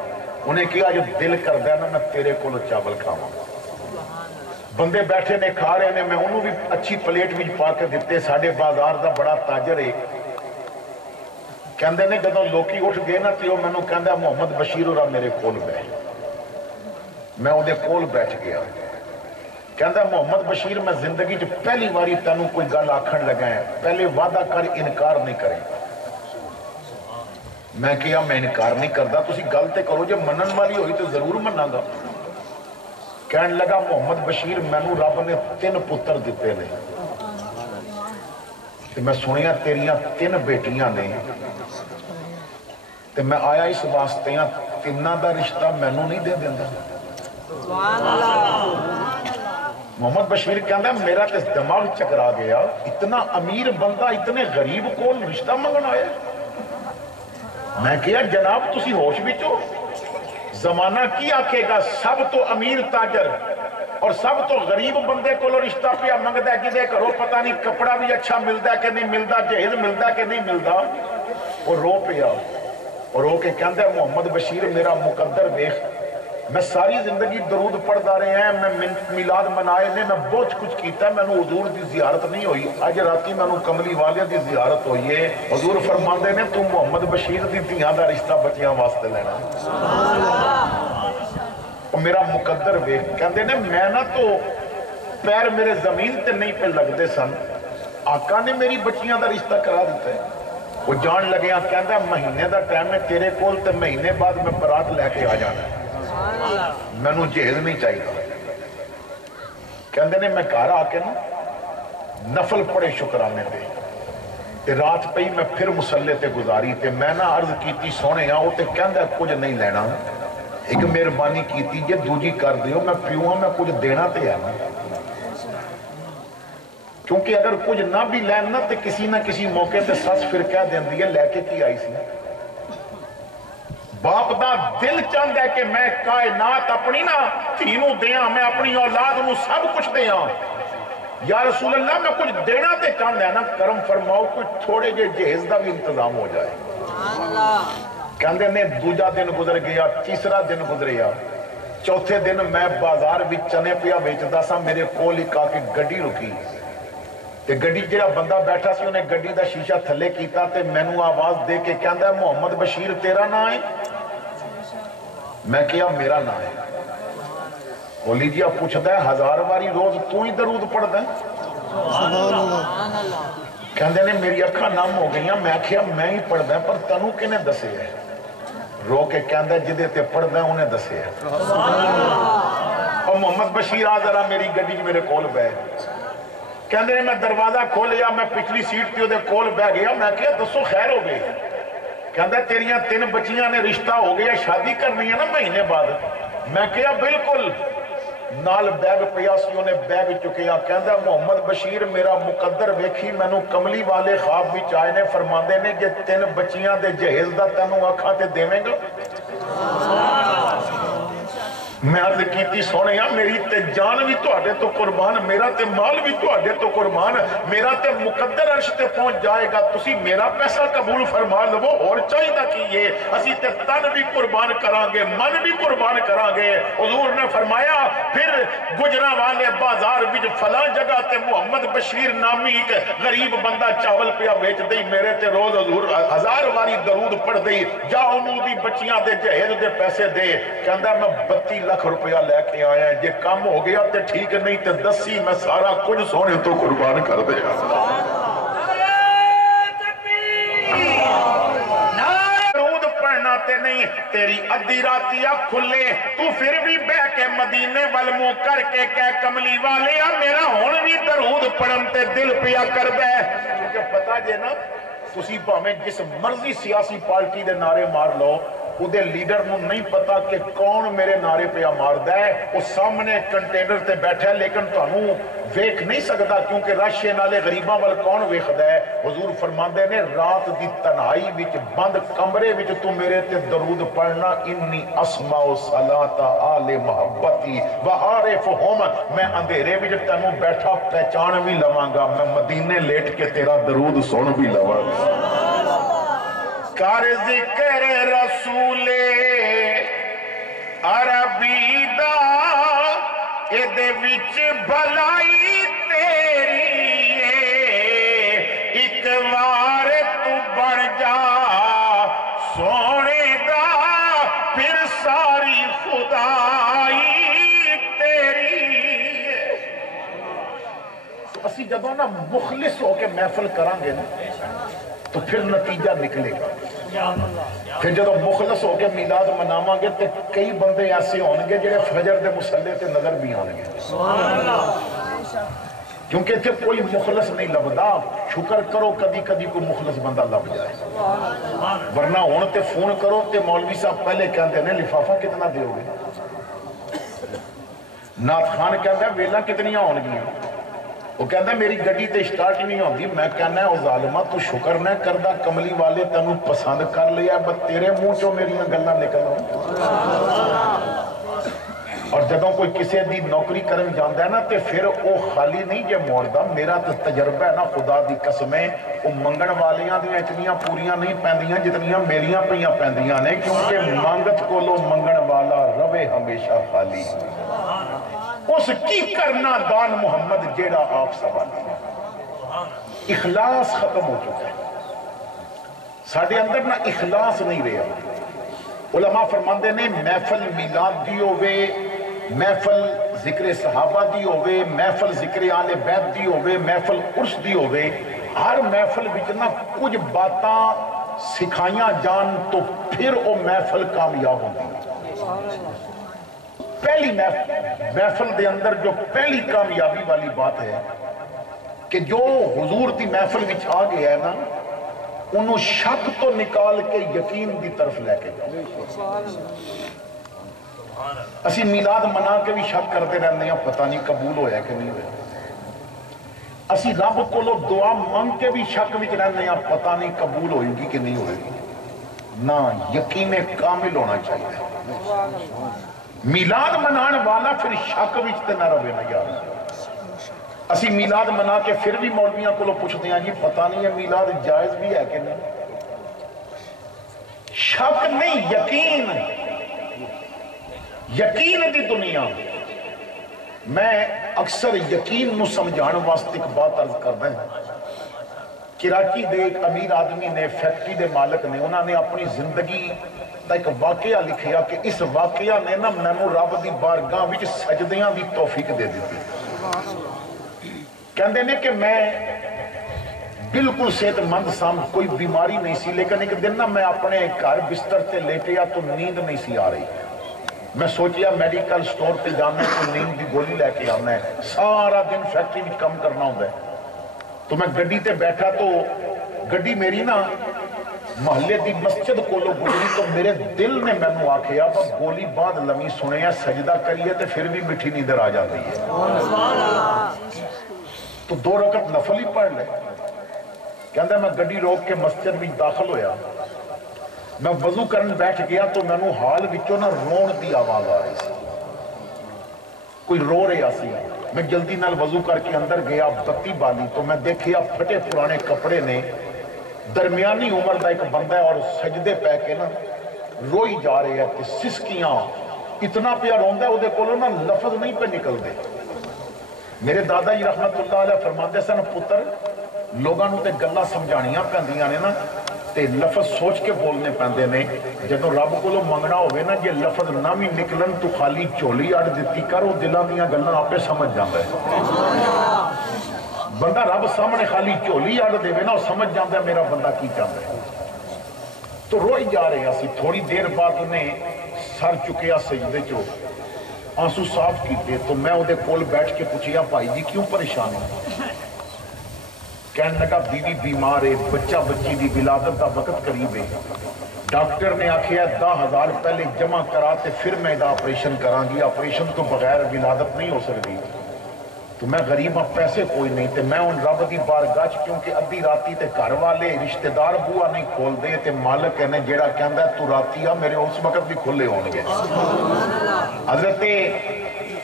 انہیں کیا جو دل کر دیا نا میں تیرے کو چاول کھاؤں بندے بیٹھے نے کھا رہے نے میں انہوں بھی اچھی پلیٹ بھی پا کے دیتے ساڑھے بازار دا بڑا تاجر ہے کہندے نے جدوں لوکی اٹھ گئے نا تیو میں نو کہندہ محمد بشیر اور میرے کول بیٹھ میں انہیں کول بیٹھ گیا کہندہ محمد بشیر میں زندگی جو پہلی باری تینوں کوئی گل آکھن لگا ہے پہلے وعدہ کر انکار نہیں کریں میں کیا میں انکار نہیں کردا تسی گل تے کرو جو منن والی ہوئی تو ضرور مننا گا کہنے لگا محمد بشیر میں نو رب نے 3 پتر دیتے نے کہ میں سنیا تیریاں 3 بیٹیاں نے کہ میں آیا اس واسطے ہیں 3 دا رشتہ میں نو نہیں دے دیندہ محمد بشیر کہندہ میرا تس دماغ چکرا گیا اتنا امیر بندہ اتنے غریب کو رشتہ منگن آیا میں کیا جناب تسی ہوش بھی چو زمانہ کی آکھے گا سب تو امیر تاجر اور سب تو غریب بندے کو رشتہ پیا منگدہ کدے کرو پتہ نہیں کپڑا بھی اچھا ملتا کہ نہیں ملتا جہیز ملتا کہ نہیں ملتا وہ رو پیا اور رو کے کہندہ محمد بشیر میرا مقدر دیکھ میں ساری زندگی درود پڑھدا رہے ہیں میں میلاد منائے نے میں بہت کچھ کیتا ہے میں نے حضور دی زیارت نہیں ہوئی آج راتی میں نے کملی والے دی زیارت ہوئی ہے حضور فرماندے نے تم محمد بشیر دی دھیاں دا رشتہ بچیاں واسطے لینا اور میرا مقدر ویکھ کہندے نے میں نہ تو پیر میرے زمین تے نہیں پہ لگ دے سن آقا نے میری بچیاں دا رشتہ کرا دیتا ہے وہ جان لگے ہیں کہندہ مہینے دا ٹائم ہے تیرے کول تے مہینے بعد میں برات لے کے آ جانا ہے میں نو جہیز نہیں چاہیے کہندے نے میں گھر آ کے نا نفل پڑے شکرانے دے تے رات پئی میں پھر مسلح تے گزاری تے میں نہ عرض کیتی سونے ہاں وہ تے کہندہ کچھ نہیں لینا ایک مہربانی کیتی جے دوجی کر دیو میں پیوں میں کچھ دینا تے ہے نا کیونکہ اگر کچھ نہ بھی لینا تے کسی نہ کسی موقع تے سس پھر کہہ دیں دیئے لے کے کی آئی سی باپ دا دل چاند ہے کہ میں کائنات اپنی نا تینوں دیاں میں اپنی اولاد نو سب کچھ دیاں یا رسول اللہ میں کچھ دینا تے چاند ہے نا کرم فرماؤ کچھ تھوڑے جے جہیز دا بھی انتظام ہو جائے کہندے نے دوجا دن گزر گیا تیسرا دن گزریا چوتھے دن میں بازار بھی چنے پیا بیچدا سا میرے کول ہی کا کے گڈی رکی تے گڈی جڑا بندہ بیٹھا سی انہیں گڈی دا شیشہ تھلے کیتا تے مینوں آواز دے کے کہندا ہے محمد بشیر تیرا نا ہے میں کیا میرا نا ہے بولی جی آپ پوچھتا ہے 1000 باری روز تو ہی درود پڑھتا ہے کہندے نے میری اکھاں نم ہو گئیاں میں کیا میں ہی پڑھتا ہے پر تنو کنے دسے ہے رو کے کہندا ہے جدے تے پڑھتا ہے انہیں دسے ہے اور محمد بشیر آ ذرا میری گڈی میرے کول بیٹھ کہندے نے میں دروازہ کھولیا میں پچھلی سیٹ تے دے کول بیٹھ گیا میں کیا دسو خیر ہو گئی کہندا تیریاں 3 بچیاں نے رشتہ ہو گیا شادی کرنی ہے نا مہینے بعد میں کیا بالکل نال بیگ پیا سی انہیں بیگ چکیا کہندا محمد بشیر میرا مقدر ویکھی مینوں کملی والے خواب وچ آئے نے فرماندے نے کہ 3 بچیاں دے جہیز دا تینوں اکھاں تے دیویں گا میں عرض کیتی سونے میری تے جان بھی تواڈے تو قربان، میرا تے مال بھی تواڈے تو قربان، میرا تے مقدر عرش تے پہنچ جائے گا، تسی میرا پیسہ قبول فرما لو، اور چاہیے کیے اسی تے تن بھی قربان کران گے، من بھی قربان کران گے۔ حضور نے فرمایا پھر گجرا والے بازار وچ فلاں جگہ تے محمد بشیر نامی ایک غریب بندہ چاول پیا بیچ دئی، میرے تے روز حضور 1000 واری درود پڑھ دئی، جا انہوں دی بچیاں دے جہیز دے پیسے دے، کہندا میں 32 لاکھ روپیہ لے کے آیا ہے، جے کم ہو گیا تے ٹھیک نہیں تے دسی میں سارا کچھ سونے تو قربان کر دیا۔ درود پڑھنا تے نہیں، تیری ادھی راتیا کھلے تو پھر بھی بہ کے مدینے والمو کر کے کہہ کملی والے میرا ہون بھی درود پڑھن تے دل پیا کر دے۔ کیونکہ پتا جے نا تسی پاویں جس مرضی سیاسی پارٹی دے نعرے مار لو، وہ دے لیڈر نو نہیں پتا کہ کون میرے نعرے پہ ماردا ہے، وہ سامنے کنٹینر تے بیٹھا ہے لیکن تانوں ویکھ نہیں سکدا کیونکہ راشے نالے غریباں وال کون ویکھدا ہے۔ حضور فرماندے نے رات دی تنہائی وچ بند کمرے وچ تو میرے تے درود پڑھنا، انی اسمع صلاۃ آل محبتی و عارفہم، میں اندھیرے وچ تینوں بیٹھا پہچان بھی لواں گا، میں مدینے لیٹ کے تیرا درود سن بھی لواں گا۔ کر ذکر رسول عربی دا ایدے وچ بھلائی تیری ہے، ایک وار تو بڑھ جا سونے دا پھر ساری خدائی تیری ہے۔ تو اسی جدوں نا مخلص ہو کے محفل کران گے نا تو پھر نتیجہ نکلے گا۔ پھر جب مخلص ہو کے میلاد مناواں گے تو کئی بندے ایسے ہون گے جڑے فجر دے مصلے تے نظر بھی آن گے، کیونکہ اتنے کوئی مخلص نہیں لبدا۔ شکر کرو کدی کدی کوئی مخلص بندہ لب جائے، ورنہ ہون تے فون کرو تے مولوی صاحب پہلے کہندے نے لفافہ کتنا دیو گے، نعت خان کہندا ہے ویلا کتنیاں ہون گیاں، وہ کہندا میری گڈی تے سٹارٹ نہیں ہوندی، میں کہنا ہے او ظالمہ تو شکر نہ کردا کملی والے تینوں پسند کر لیا، بس تیرے منہ چوں میریاں گلاں نکلن۔ اور جدوں کوئی کسی دی نوکری کرن جاندا ہے نا تے پھر او خالی نہیں جے موڑدا، میرا تے تجربہ ہے نا خدا دی قسم ہے، او منگن والیاں دی اتنیاں پوریاں نہیں پیندیاں جتنیاں میریاں پیاں پیندیاں نے، کیونکہ مانگت کولو منگن والا رہے ہمیشہ خالی، اس کی کرنا دان محمد جیڑا آپ سوالی۔ اخلاص ختم ہو چکا ہے ساڑھے اندر، نہ اخلاص نہیں رہا۔ علماء فرماندے نے محفل میلاد دی ہوئے، محفل ذکر صحابہ دی ہوئے، محفل ذکر آل بیت دی ہوئے، محفل عرس دی ہوئے، ہر محفل بچنا کچھ باتاں سکھائیاں جان تو پھر وہ محفل کامیاب ہوتی۔ پہلی محفل دے اندر جو پہلی کامیابی والی بات ہے کہ جو حضور دی محفل وچ آ گیا ہے نا، انہوں شک تو نکال کے یقین دی طرف لے کے جاؤ۔ اسی میلاد منا کے بھی شک کرتے رہنے ہیں، پتہ نہیں قبول ہویا کہ نہیں ہویا۔ اسی رب کو لو دعا مانگ کے بھی شک وچ رہنے ہیں، پتہ نہیں قبول ہوئے گی کہ نہیں ہوئے گی۔ نہ، یقین کامل ہونا چاہیے۔ میلاد منان والا پھر شک وچ تے نہ رہے نا یار۔ اسی میلاد منا کے پھر بھی مولویاں کو پوچھتے ہیں جی پتہ نہیں ہے میلاد جائز بھی ہے کہ نہیں، شک نہیں، یقین۔ یقین دی دنیا میں اکثر یقین نو سمجھان واسطے ایک بات عرض کردا ہوں۔ کراچی دے ایک امیر آدمی نے، فیکٹری دے مالک نے، انہوں نے اپنی زندگی دا ایک واقعہ لکھیا کہ اس واقعہ نے نا مینوں رب دی بارگاہ وچ سجدیاں دی توفیق دے دیتی۔ کہندے نے کہ میں بالکل صحت مند سام، کوئی بیماری نہیں سی، لیکن ایک دن نا میں اپنے گھر بستر تے لیٹیا تو نیند نہیں سی آ رہی، میں سوچیا میڈیکل سٹور پہ جانا ہے تو نیند دی گولی لے کے آنا ہے، سارا دن فیکٹری میں کام کرنا ہوتا ہے۔ تو میں گڈی تے بیٹھا تو گڈی میری نا محلے دی مسجد کو لو گزری تو میرے دل نے میں نو آکھیا بس گولی بعد لمی سنے ہیں، سجدہ کریے تے پھر بھی مٹھی نیندر آ جاتی ہے۔ تو 2 رکعت نفل ہی پڑھ لے۔ کہندا میں گڈی روک کے مسجد میں داخل ہویا، میں وضو کرن بیٹھ گیا تو میں نو حال وچوں نہ رون دی آواز آ رہی سی۔ کوئی رو رہا سی، میں جلدی نال وضو کر کے اندر گیا، بتی بالی تو میں دیکھیا پھٹے پرانے کپڑے نے، درمیانی عمر دا ایک بندہ ہے اور سجدے پہ کے نا روئی جا رہے ہیں کہ سسکیاں اتنا پیا روندا ہے، وہ دے کولوں نا لفظ نہیں پہ نکل دے۔ میرے دادا جی رحمت اللہ علیہ فرماندے سن پتر لوگاں نوں تے گلاں سمجھانیاں پیندیاں نے نا تے لفظ سوچ کے بولنے پیندے نے، جدوں رب کولوں منگنا ہوے نا جے لفظ نہ بھی نکلن تو خالی جھولی اڑ دتی کر، وہ دلاں دیاں گلاں آپے سمجھ جاندا ہے۔ بندہ رب سامنے خالی جھولی اڑ دے نا، وہ سمجھ جاندا ہے میرا بندہ کی چاہتا ہے۔ تو روئی جا رہے سی، تھوڑی دیر بعد انہیں سر چکیا سجدے چو، آنسو صاف کیتے، تو میں وہ دے کول بیٹھ کے پوچھیا بھائی جی کیوں پریشان ہو؟ کہنے لگا بیوی بیمار ہے، بچہ بچی دی ولادت کا وقت قریب ہے، ڈاکٹر نے آکھیا 10,000 پہلے جمع کراتے پھر میں دا آپریشن کران گی، آپریشن تو بغیر ولادت نہیں ہو سکتی، تو میں غریب ہاں پیسے کوئی نہیں، تے میں ان رب دی بارگاہ کیونکہ ادھی راتی تے گھر والے رشتہ دار بوا نہیں کھول دے تے مالک نے جیڑا کہندا ہے تو راتی آ میرے اس وقت بھی کھلے ہون گے۔ حضرت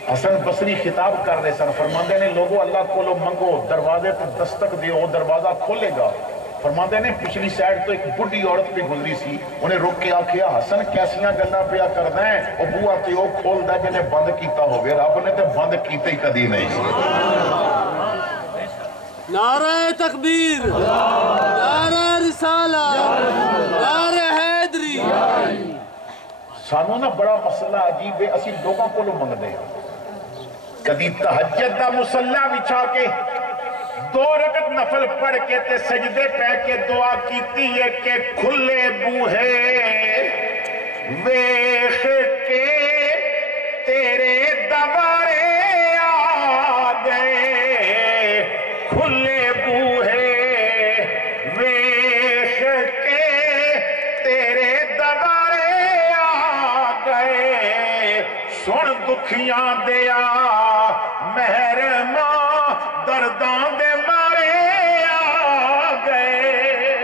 حسن بصری خطاب کر رہے سن، فرماندے نے لوگوں اللہ کو منگو، دروازے تے دستک دیو، دروازہ کھولے گا۔ فرماندے نے پچھلی سائیڈ تو ایک بڑھی عورت پہ گزری سی، انہیں رک کے آکھیا حسن کیسیاں گلاں پیا کردا ہے، او بوا تے او کھولدا جنے بند کیتا ہوگے، رب نے تے بند کیتے ہی کدی نہیں۔ نعرہ تکبیر، نعرہ رسالہ، نعرہ حیدری۔ سانوں نا بڑا مسئلہ عجیب ہے، اسی لوگوں کو منگدے ہیں، کدی تہجد دا مصلی بچھا کے 2 رکعت نفل پڑھ کے تے سجدے پہ کے دعا کیتی ہے کہ کھلے بوہے ویخ کے تیرے دوارے آ گئے، کھلے بوہے ویخ کے تیرے دوارے آ گئے، سن دکھیاں دیا مہرماں درداں دے مارے آ گئے۔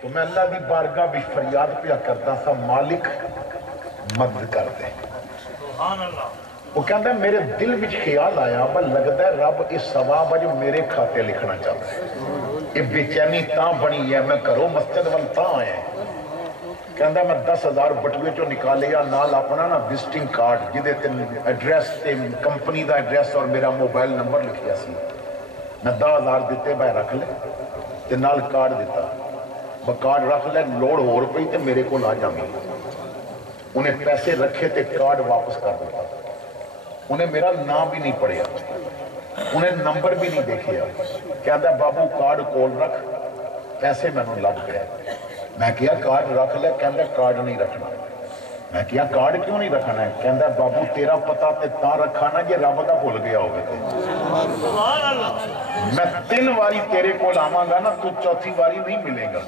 تو میں اللہ دی بارگاہ بھی فریاد پیا کرتا سا مالک مدد کر دے۔ وہ کہتا ہے میرے دل وچ خیال آیا بل لگتا ہے رب اس ثواب جو میرے کھاتے لکھنا چاہتا ہے، یہ بے چینی تاں بنی ہے، میں کرو مسجد وال تاں آیا ہے۔ کہندا میں 10,000 بٹوے چو نکالیا، نال اپنا نا وزٹنگ کارڈ جدے تے ایڈریس تے کمپنی دا ایڈریس اور میرا موبائل نمبر لکھیا سی، میں 10,000 دیتے بھائی رکھ لے تے نال کارڈ دیتا، میں کارڈ رکھ لے لوڑ ہو رپئی تے میرے کو آ جامی، انہیں پیسے رکھے تے کارڈ واپس کر دیتا، انہیں میرا نام بھی نہیں پڑھیا، انہیں نمبر بھی نہیں دیکھیا، کہندا بابو کارڈ کول رکھ، پیسے میں نے لگ گئے۔ میں کیا کارڈ رکھ لے، کہندا کارڈ نہیں رکھنا۔ میں کیا کارڈ کیوں نہیں رکھنا ہے؟ کہندا بابو تیرا پتہ تے تاں رکھا نا یہ رب دا بھول گیا ہوگا تے۔ میں 3 واری تیرے کو لاواں گا نا، تو 4تھی واری نہیں ملے گا،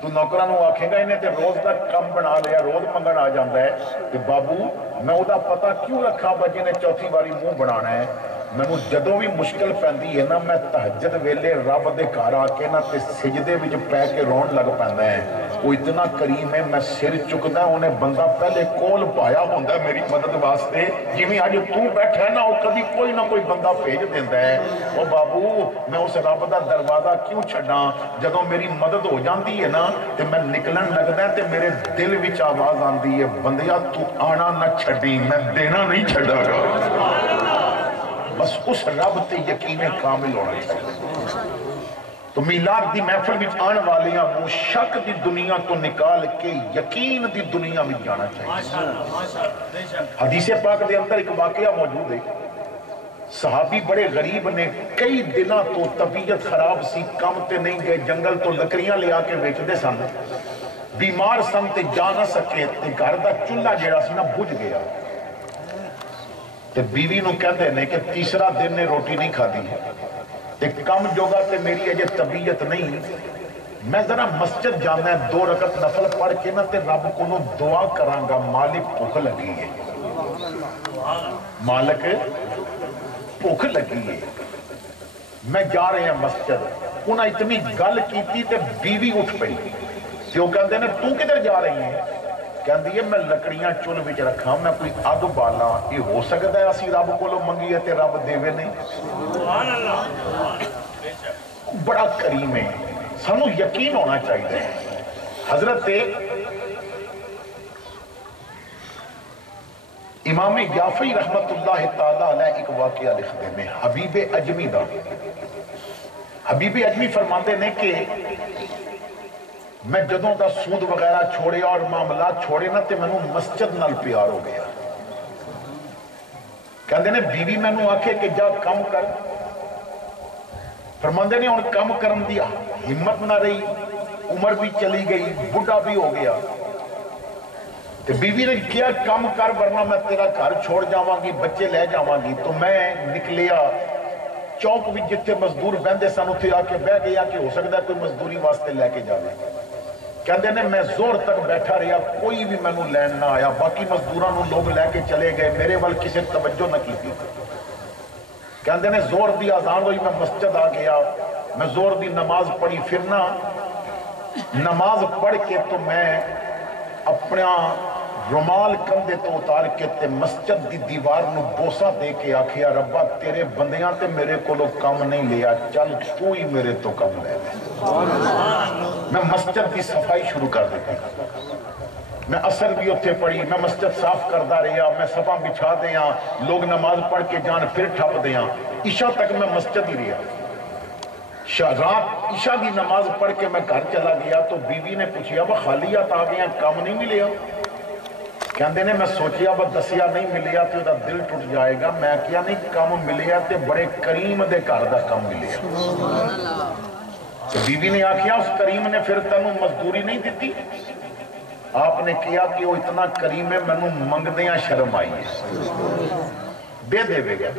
تو نوکرانوں آکھے گا انہیں تے روز دا کم بنا لیا، روز منگن آ جاندہ ہے کہ بابو میں او دا پتہ کیوں رکھا بجے نے 4تھی واری منہ بنانا ہے۔ میں نے جدوں بھی مشکل پیندی ہے نا، میں تہجد ویلے رب دے گھر آ کے نا تے سجدے وچ پے کے رون لگ پیندا ہے، وہ اتنا کریم ہے، میں سر چکدا انہیں بندہ پہلے کول پایا ہوندا ہے میری مدد واسطے، جویں اج تو بیٹھا ہے نا وہ کبھی کوئی نہ کوئی بندہ بھیج دیندا ہے۔ او بابو میں اس رب دا دروازہ کیوں چھڈاں؟ جدوں میری مدد ہو جاندی ہے نا تے میں نکلن لگدا ہے تے میرے دل وچ آواز آندی ہے بندیا تو آنا نہ چھڈی، میں دینا نہیں چھڈا گا۔ بس اس رب تے یقین کامل ہونا چاہیے۔ تو میلاد دی محفل وچ آن والیاں نوں شک دی دنیا تو نکال کے یقین دی دنیا میں جانا چاہیے۔ حدیث پاک دے اندر ایک واقعہ موجود ہے، صحابی بڑے غریب نے، کئی دنوں تو طبیعت خراب سی، کم تے نہیں گئے، جنگل تو لکڑیاں لے آ کے بیچتے سن، بیمار سن تے جا نہ سکے، تے گھر دا چولہا جیڑا سی نا بجھ گیا، تے بیوی نو کہندے نے کہ 3 دن نے روٹی نہیں کھادی، تے کم جوگا تے میری اجے طبیعت نہیں، میں ذرا مسجد جانا ہے 2 رکعت نفل پڑھ کے نا تے رب کو نو دعا کراں گا، مالک بھوک لگی ہے، مالک بھوک لگی ہے۔ میں جا رہے ہیں مسجد، انہاں اتنی گل کیتی تے بیوی اٹھ پئی، تے وہ کہندے نے تو کدھر جا رہی ہے؟ کہندی ہے میں لکڑیاں چل وچ رکھاں میں کوئی اگ بالاں یہ ہو سکتا ہے اسی رب کولوں منگیے تے رب دیوے نہیں سبحان اللہ بڑا کریم ہے سانو یقین ہونا چاہیے حضرت امام یافعی رحمت اللہ تعالیٰ علیہ ایک واقعہ لکھتے ہیں حبیب اجمی دا حبیب اجمی فرماتے ہیں کہ میں جدوں دا سود وغیرہ چھوڑے اور معاملات چھوڑے نا تے میں مسجد نال پیار ہو گیا کہندے نے بیوی میں نو آکھے کہ جا کم کر فرماندے نے ان کم کرن دیا ہمت نہ رہی عمر بھی چلی گئی بڑھا بھی ہو گیا تو بیوی نے کیا کم کر ورنہ میں تیرا گھر چھوڑ جاواں گی بچے لے جاواں گی تو میں نکلیا چوک بھی جتنے مزدور بہندے سن اتھے آ کے بہ گیا کہ ہو سکتا ہے کوئی مزدوری واسطے لے کے جاوے کہندے نے میں زور تک بیٹھا رہا کوئی بھی میں نو لین نہ آیا باقی مزدوراں نو لوگ لے کے چلے گئے میرے وال کسی توجہ نہ کی تھی کہندے نے زور دی اذان ہوئی میں مسجد آ گیا میں زور دی نماز پڑھی پھرنا نماز پڑھ کے تو میں اپنا رومال کندے تو اتار کے تے مسجد دی دیوار نو بوسا دے کے آکھیا ربا تیرے بندیاں تے میرے کو لو کم نہیں لیا چل تو ہی میرے تو کم لے میں مسجد دی صفائی شروع کر دیتی میں اثر بھی اتھے پڑھی میں مسجد صاف کردہ رہا میں صفا بچھا دیاں لوگ نماز پڑھ کے جان پھر ٹھپ دیاں عشاء تک میں مسجد ہی رہا رات عشاء دی نماز پڑھ کے میں گھر چلا گیا تو بیوی نے پوچھیا وہ خالیات آ گیا کام نہیں ملیا کہندے نے میں سوچیا وہ دسیا نہیں ملیا تو دا دل ٹوٹ جائے گا میں کیا نہیں کام ملیا تے بڑے کریم دے گھر دا کام ملیا تو بیوی نے آکھیا اس کریم نے پھر تنوں مزدوری نہیں دیتی آپ نے کیا کہ وہ اتنا کریم ہے میں منگ دیاں شرم آئی ہے دے دے بے گا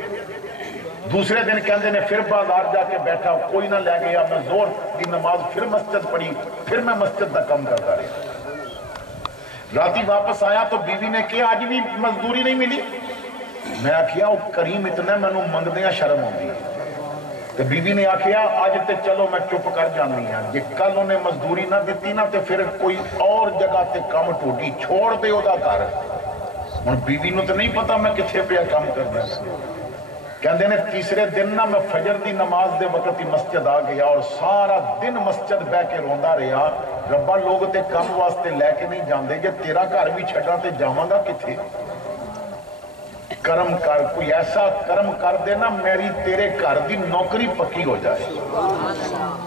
دوسرے دن کہندے نے پھر بازار جا کے بیٹھا کوئی نہ لے گیا میں زور دی نماز پھر مسجد پڑھی پھر میں مسجد دا کم کرتا رہا راتی واپس آیا تو بیوی نے کہا آج بھی مزدوری نہیں ملی میں آکھیا وہ کریم اتنا میں منگ دیاں شرم ہوندی ہے تو بیوی نے آکھیا آج تے چلو میں چپ کر جانی ہے جی کل انہیں مزدوری نہ دیتی نا تے پھر کوئی اور جگہ تے کم ٹوٹی چھوڑ دے او دا کر اور بیوی نو تے نہیں پتا میں کتھے پہ کام کرنا کہندے نے تیسرے دن نہ میں فجر دی نماز دے وقت ہی مسجد آ گیا اور سارا دن مسجد بہ کے روندا رہا ربا لوگ تے کم واسطے لے کے نہیں جاندے جے تیرا گھر بھی چھڈا تے جاواں گا کتھے کرم کر کوئی ایسا کرم کر دے نا میری تیرے گھر دی نوکری پکی ہو جائے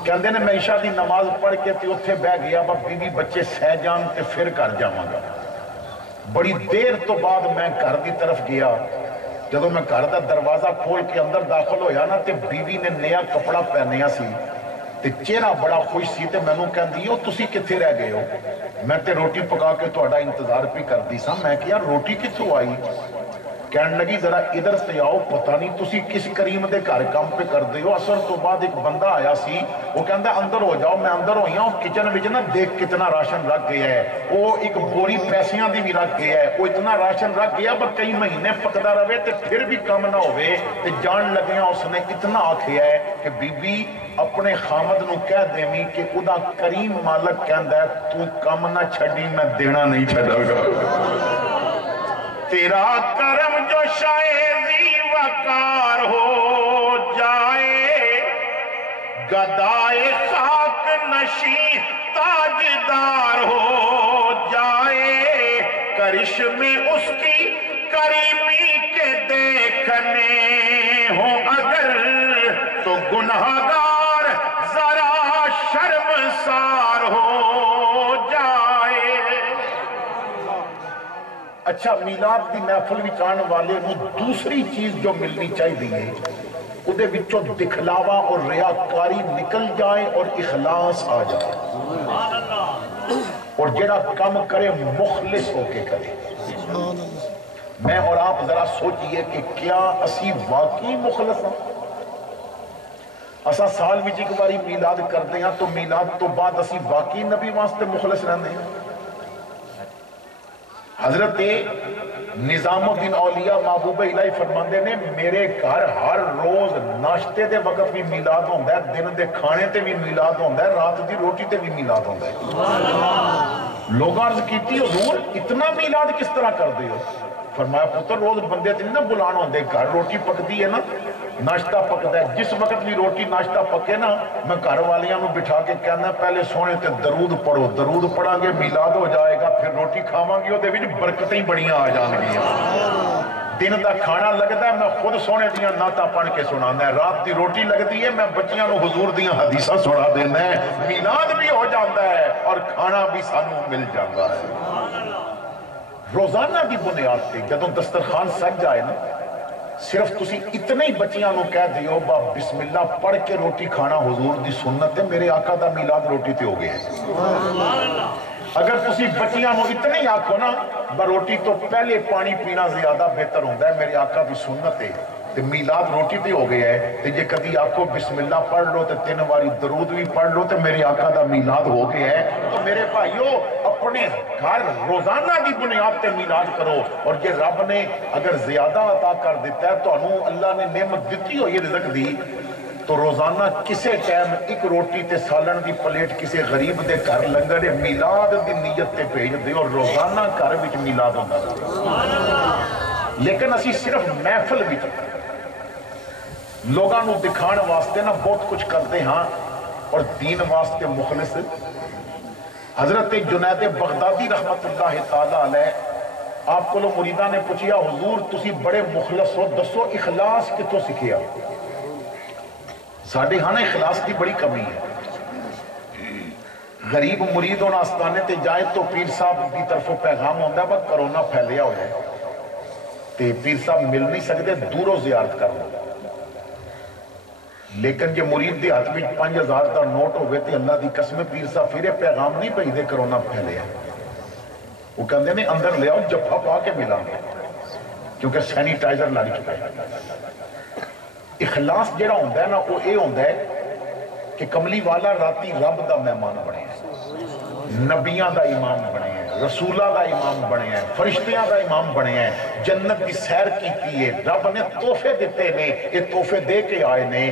کہندے نے میں عشاء دی نماز پڑھ کے تے اتھے بہ گیا با بیوی بچے سہ جان تے پھر گھر جاواں گا بڑی دیر تو بعد میں گھر دی طرف گیا جدو میں گھر دا دروازہ کھول کے اندر داخل ہویا نا تے بیوی نے نیا کپڑا پہنیا سی تے چہرہ بڑا خوش سی تے میں نو کہندی ہو تسی کتھے رہ گئے ہو میں تے روٹی پکا کے تہاڈا انتظار پہ کر دی سا میں کہیا روٹی کتھوں آئی کہنے لگی ذرا ادھر سے آؤ پتہ نہیں تسی کس کریم دے گھر کام پہ کر دے ہو اثر تو بعد ایک بندہ آیا سی وہ کہندا اندر ہو جاؤ میں اندر ہوئی ہوں کچن وچ نا دیکھ کتنا راشن رکھ گیا ہے وہ ایک بوری پیسیاں دی بھی رکھ گیا ہے وہ اتنا راشن رکھ گیا پر کئی مہینے پکدا رہے تے پھر بھی کم نہ ہوئے تے جان لگیاں اس نے اتنا آکھیا ہے کہ بی بی اپنے خامد نو کہہ دیویں کہ ادا کریم مالک کہندا ہے تو کم نہ چھڈی میں دینا نہیں چھڈا گا تیرا کرم جو شائزی وقار ہو جائے گدائے خاک نشیں تاجدار ہو جائے کرشمے اس کی کریمی کے دیکھنے ہوں اگر تو گناہگار ذرا شرمسار ہو جائے اچھا میلاد دی محفل وچ آن والے نو دوسری چیز جو ملنی چاہیے اودے وچوں دکھلاوا اور ریاکاری نکل جائے اور اخلاص آ جائے اور جڑا کام کرے مخلص ہو کے کرے میں اور آپ ذرا سوچئے کہ کیا اسی واقعی مخلص ہیں اسا سال وچ ایک باری میلاد کردے ہیں تو میلاد تو بعد اسی واقعی نبی واسطے مخلص رہندے ہیں حضرت نظام الدین اولیاء محبوب الہی فرماندے نے میرے گھر ہر روز ناشتے دے وقت بھی میلاد ہوندا ہے دن دے کھانے تے بھی میلاد ہوندا ہے رات دی روٹی تے بھی میلاد ہوندا ہے لوگ عرض کیتی حضور اتنا میلاد کس طرح کر دے ہو؟ فرمایا پتر روز بندے تھی نا بلان ہوندے گھر روٹی پکتی ہے نا ناشتہ پکتا ہے جس وقت بھی روٹی ناشتہ پکے نا میں گھر والیاں نو بٹھا کے کہنا پہلے سونے تے درود پڑھو درود پڑھا گے میلاد ہو جائے گا پھر روٹی کھاواں گے دے وچ برکتیں بڑیاں آ جان گیاں دن دا کھانا لگتا ہے میں خود سونے دیاں نعتاں پڑھ کے سنانا ہے رات دی روٹی لگتی ہے میں بچیاں نو حضور دیاں حدیثاں سنا دینا ہے میلاد بھی ہو جاتا ہے اور کھانا بھی سانو مل جاتا ہے روزانہ دی بنیاد پہ جدوں دسترخوان سج جائے نا صرف تسی اتنے ہی بچیاں نو کہہ دیو با بسم اللہ پڑھ کے روٹی کھانا حضور دی سنت ہے میرے آقا دا میلاد روٹی تے ہو گئے اگر تسی بچیاں نو اتنے ہی آکھو نا با روٹی تو پہلے پانی پینا زیادہ بہتر ہوندہ ہے میرے آقا دی سنت ہے تے میلاد روٹی تے ہو گیا ہے تے جے کدی آکھو بسم اللہ پڑھ لو تے 3 باری درود بھی پڑھ لو تے میرے آقا دا میلاد ہو گیا ہے تو میرے بھائیو اپنے گھر روزانہ دی بنیاد تے میلاد کرو اور یہ رب نے اگر زیادہ عطا کر دیتا ہے تو انہوں اللہ نے نعمت دیتی ہو یہ رزق دی تو روزانہ کسے ٹائم ایک روٹی تے سالن دی پلیٹ کسے غریب دے گھر لنگڑے میلاد دی نیت تے بھیج دے اور روزانہ گھر وچ میلاد ہوندا رہے لیکن اسی صرف محفل وچ لوگاں نو دکھان واسطے نا بہت کچھ کرتے ہاں اور دین واسطے مخلص حضرت جنید بغدادی رحمت اللہ تعالیٰ علیہ آپ کو لوگ مریدہ نے پوچھیا حضور تسی بڑے مخلص ہو دسو اخلاص کتوں سکھیا ساڑھے ہاں اخلاص کی بڑی کمی ہے غریب مرید ہونا آستانے تے جائے تو پیر صاحب کی طرف پیغام ہوندہ ہے بس کرونا پھیلیا ہو جائے تے پیر صاحب مل نہیں سکتے دوروں زیارت کر لو لیکن جو مرید دی ہاتھ میں 5000 دا نوٹ ہوئے تے اللہ دی قسم پیر صاحب پھر پیغام نہیں پہی دے کرونا پھیلیا وہ کہندے نے اندر لے آؤ جفا پا کے ملا گے کیونکہ سینیٹائزر لگ چکا ہے اخلاص جڑا ہوندہ ہے نا وہ اے ہوندہ ہے کہ کملی والا راتی رب دا مہمان بنے ہیں نبیاں دا امام بنے ہیں رسولہ دا امام بنے ہیں فرشتیاں دا امام بنے ہیں جنت کی سیر کی ہے رب نے تحفے دیتے نے یہ تحفے دے کے آئے نے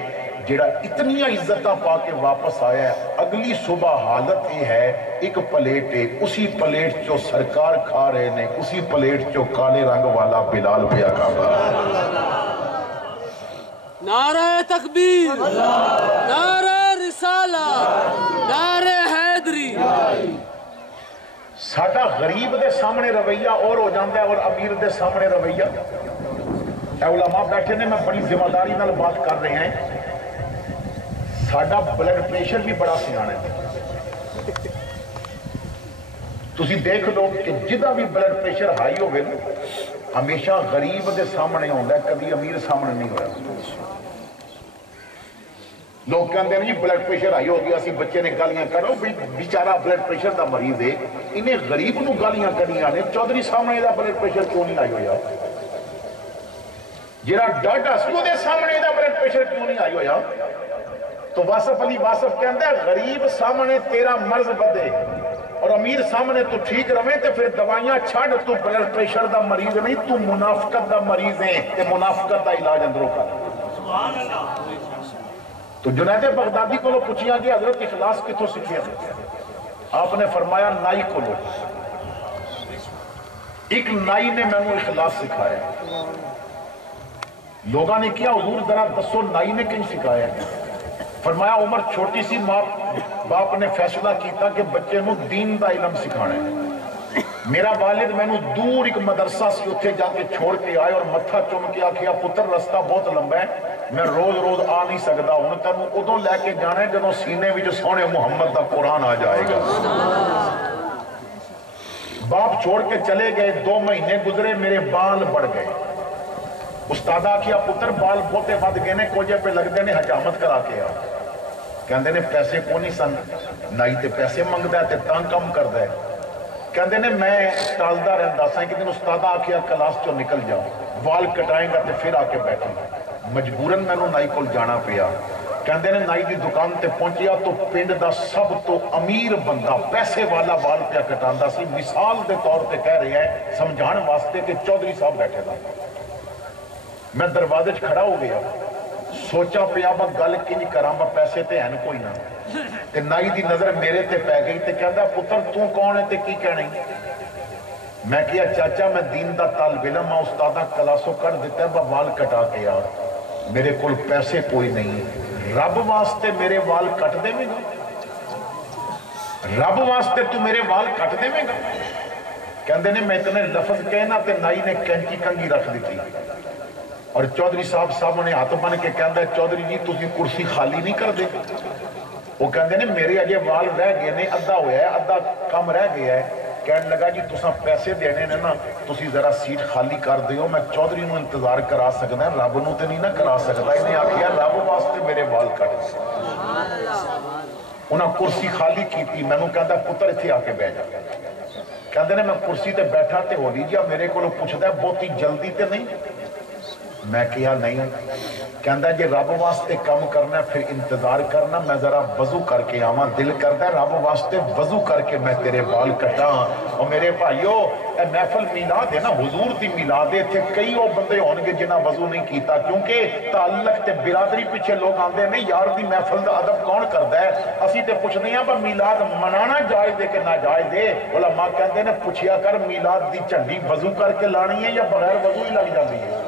جڑا اتنی عزتاں پا کے واپس آیا ہے اگلی صبح حالت یہ ہے ایک پلیٹ ہے اسی پلیٹ جو سرکار کھا رہے نے اسی پلیٹ جو کالے رنگ والا بلال پیا کھا رہا نعرہ تکبیر نعرہ رسالہ نعرہ حیدری ساڑھا غریب دے سامنے رویہ اور ہو جاندہ ہے اور امیر دے سامنے رویہ اے علماء بیٹھے نے میں بڑی ذمہ داری نال بات کر رہے ہیں ساڑھا بلڈ پریشر بھی بڑا سیانے ہے تسی دیکھ لو کہ جدہ بھی بلڈ پریشر ہائی ہو گئے ہمیشہ غریب دے سامنے ہوندہ ہے کبھی امیر سامنے نہیں ہویا لوگ کہندے ہیں بلڈ پریشر آئی ہو گیا اسی بچے نے گالیاں کرو بیچارہ بلڈ پریشر دا مریض ہے انہیں غریب نو گالیاں کرنیاں نے چودھری سامنے دا بلڈ پریشر کیوں نہیں آئی ہویا جیرا ڈاٹا سکو دے سامنے دا بلڈ پریشر کیوں نہیں آئی ہویا تو واصف علی واصف کہندے ہیں غریب سامنے تیرا مرض بدے اور امیر سامنے تو ٹھیک روے تو پھر دوائیاں چھاڑ تو بلڈ پریشر دا مریض نہیں تو منافقت دا مریض ہے کہ منافقت دا علاج اندروں کا سبحان اللہ تو جنید بغدادی کو لو پوچھیا کہ حضرت اخلاص کتوں سکھیا آپ نے فرمایا نائی کو لو ایک نائی نے میں نے اخلاص سکھایا لوگاں نے کیا حضور ذرا دسو نائی نے کہیں سکھایا فرمایا عمر چھوٹی سی باپ نے فیصلہ کیتا کہ بچے نو دین دا علم سکھانا ہے میرا والد میں نو دور ایک مدرسہ سے اتھے جا کے چھوڑ کے آئے اور متھا چوم کے آکھیا پتر رستہ بہت لمبا ہے میں روز روز آ نہیں سکتا ہوں تینوں ادوں لے کے جانا ہے جدوں سینے بھی جو سونے محمد دا قرآن آ جائے گا باپ چھوڑ کے چلے گئے 2 مہینے گزرے میرے بال بڑھ گئے استادہ کیا پتر بال بہتے ود گئے نے کوجے پہ لگ دے نے حجامت کرا کے آ کہندے نے پیسے کو نہیں سن نائی تے پیسے منگ دے تے تاں کم کر دے کہندے نے میں ٹالدا رہندا سا کہ دن استادہ آکھیا کلاس چوں نکل جاؤ وال کٹائیں گا تے پھر آ کے بیٹھیں مجبوراً میں نائی کول جانا پیا کہندے نے نائی دی دکان تے پہنچیا تو پنڈ دا سب تو امیر بندہ پیسے والا وال پیا کٹاندا سی مثال دے طور تے کہہ رہے ہیں سمجھان واسطے کہ چودھری صاحب بیٹھے دا میں دروازے کھڑا ہو گیا سوچا پیا با گل کنج کراں با پیسے تے ہیں کوئی نہ تے نائی دی نظر میرے تے پہ گئی تے کہندا پتر تو کون ہے تے کی کہنے میں کیا چاچا میں دین دا طالب علم ہاں استادہ کلاسوں کر دیتا ہے وال کٹا کے یار میرے کول پیسے کوئی نہیں رب واسطے میرے وال کٹ دے میں گا رب واسطے تو میرے وال کٹ دے میں گا کہندے نے میں اتنے لفظ کہنا تے نائی نے کینچی کنگی رکھ دی تھی اور چودھری صاحب نے ہاتھ بن کے کہندا چودھری جی تسی کرسی خالی نہیں کر دے وہ کہندے نے میرے اجے وال رہ گئے نے ادھا ہویا ہے ادھا کم رہ گیا ہے کہنے لگا جی تساں پیسے دینے نے نا تسی ذرا سیٹ خالی کر دیو میں چودھری نو انتظار کرا سکدا ہے رب نو تے نہیں نہ کرا سکدا انہیں آکھیا رب واسطے میرے وال کٹ انہاں کرسی خالی کیتی مینوں کہندا پتر ایتھے آ کے بیٹھ جا کہندے نے میں کرسی تے بیٹھا تے ہو لی جا میرے کولوں پوچھدا ہے بہتی جلدی تے نہیں میں کہا نہیں کہندا جے رب واسطے کم کرنا ہے پھر انتظار کرنا میں ذرا وضو کر کے آواں دل کردا ہے رب واسطے وضو کر کے میں تیرے وال کٹاں اور میرے بھائیو اے محفل میلاد ہے نا حضور دی میلاد ہے تھے کئی وہ بندے ہون گے جنہاں وضو نہیں کیتا کیونکہ تعلق تے برادری پیچھے لوگ آندے نہیں یار دی محفل دا ادب کون کردا ہے اسی تے پوچھنے ہیں پر میلاد منانا جائز دے کہ ناجائز دے علماء کہندے نے پوچھیا کر میلاد دی جھنڈی وضو کر کے لانی ہے یا بغیر وضو ہی لگ جاندی ہے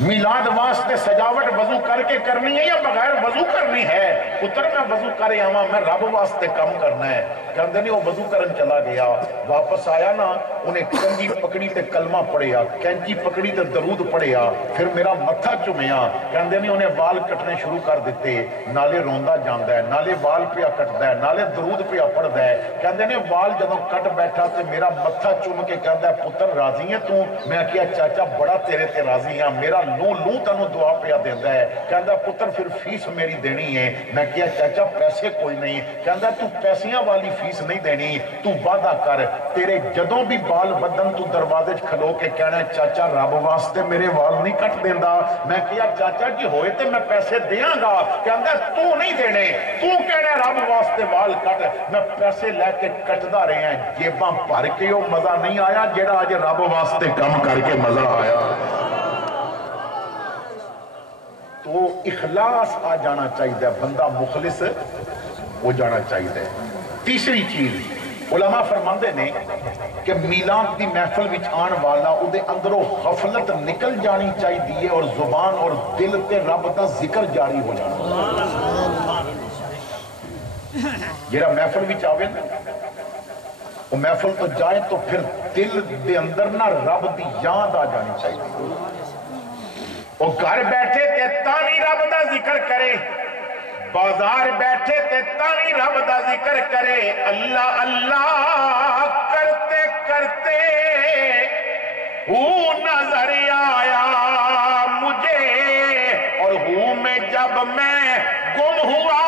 میلاد واسطے سجاوٹ وضو کر کے کرنی ہے یا بغیر وضو کرنی ہے پتر میں وضو کرے آواں میں رب واسطے کم کرنا ہے کہندے نہیں وہ وضو کرن چلا گیا واپس آیا نا انہیں کنگی پکڑی تے کلمہ پڑھیا کینچی پکڑی تے درود پڑھیا پھر میرا متھا چومیا کہندے نہیں انہیں وال کٹنے شروع کر دیتے نالے روندا جاندا ہے نالے وال پیا کٹدا ہے نالے درود پیا پڑھدا ہے کہندے نہیں وال جدوں کٹ بیٹھا تے میرا متھا چوم کے کہندا ہے پتر راضی ہے تو میں کہیا چاچا بڑا تیرے تے راضی ہاں میرا لوں تنوں دعا پیا دیندا ہے کہندا پتر پھر فیس میری دینی ہے میں کہیا چاچا پیسے کوئی نہیں کہندا تو پیسیاں والی فیس نہیں دینی تو وعدہ کر تیرے جدوں بھی بال ودن تو دروازے کھلو کے کہنا چاچا رب واسطے میرے وال نہیں کٹ دیندا میں کہیا چاچا جی ہوئے تے میں پیسے دیاں گا کہندا تو نہیں دینے تو کہنا رب واسطے وال کٹ میں پیسے لے کے کٹدا رہے ہیں جیباں بھر کے وہ مزہ نہیں آیا جیڑا اج رب واسطے کم کر کے مزہ آیا تو اخلاص آ جانا چاہیے بندہ مخلص ہو جانا چاہیے تیسری چیز علماء فرماندے نے کہ میلاد دی محفل وچ آن والا او دے اندروں غفلت نکل جانی چاہیے اور زبان اور دل تے رب دا ذکر جاری ہو جانا جیڑا محفل وچ آوے نا وہ محفل تو جائے تو پھر دل دے اندر نہ رب دی یاد آ جانی چاہیے وہ گھر بیٹھے تے تانی رب دا ذکر کرے بازار بیٹھے تے تانی رب دا ذکر کرے اللہ اللہ کرتے کرتے وہ نظر آیا مجھے اور ہوں میں جب میں گم ہوا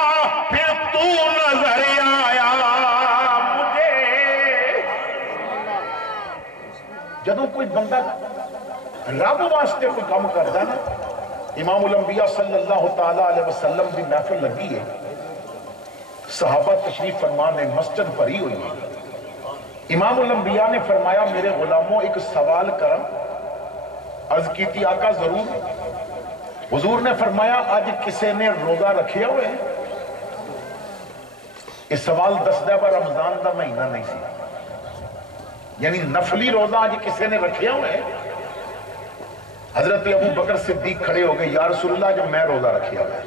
پھر تو نظر آیا مجھے جدوں کوئی بندہ رب واسطے کوئی کام کردا نا امام الانبیاء صلی اللہ تعالیٰ علیہ وسلم دی محفل لگی ہے صحابہ تشریف فرما نے مسجد بھری ہوئی ہے امام الانبیاء نے فرمایا میرے غلاموں ایک سوال کرم عرض کی تھی آقا ضرور حضور نے فرمایا آج کسے نے روزہ رکھے ہوئے ہیں اس سوال دسدہ پر رمضان دا مہینہ نہیں سی یعنی نفلی روزہ آج کسے نے رکھے ہوئے ہیں حضرت ابو بکر صدیق کھڑے ہو گئے یا رسول اللہ جب میں روزہ رکھیا ہے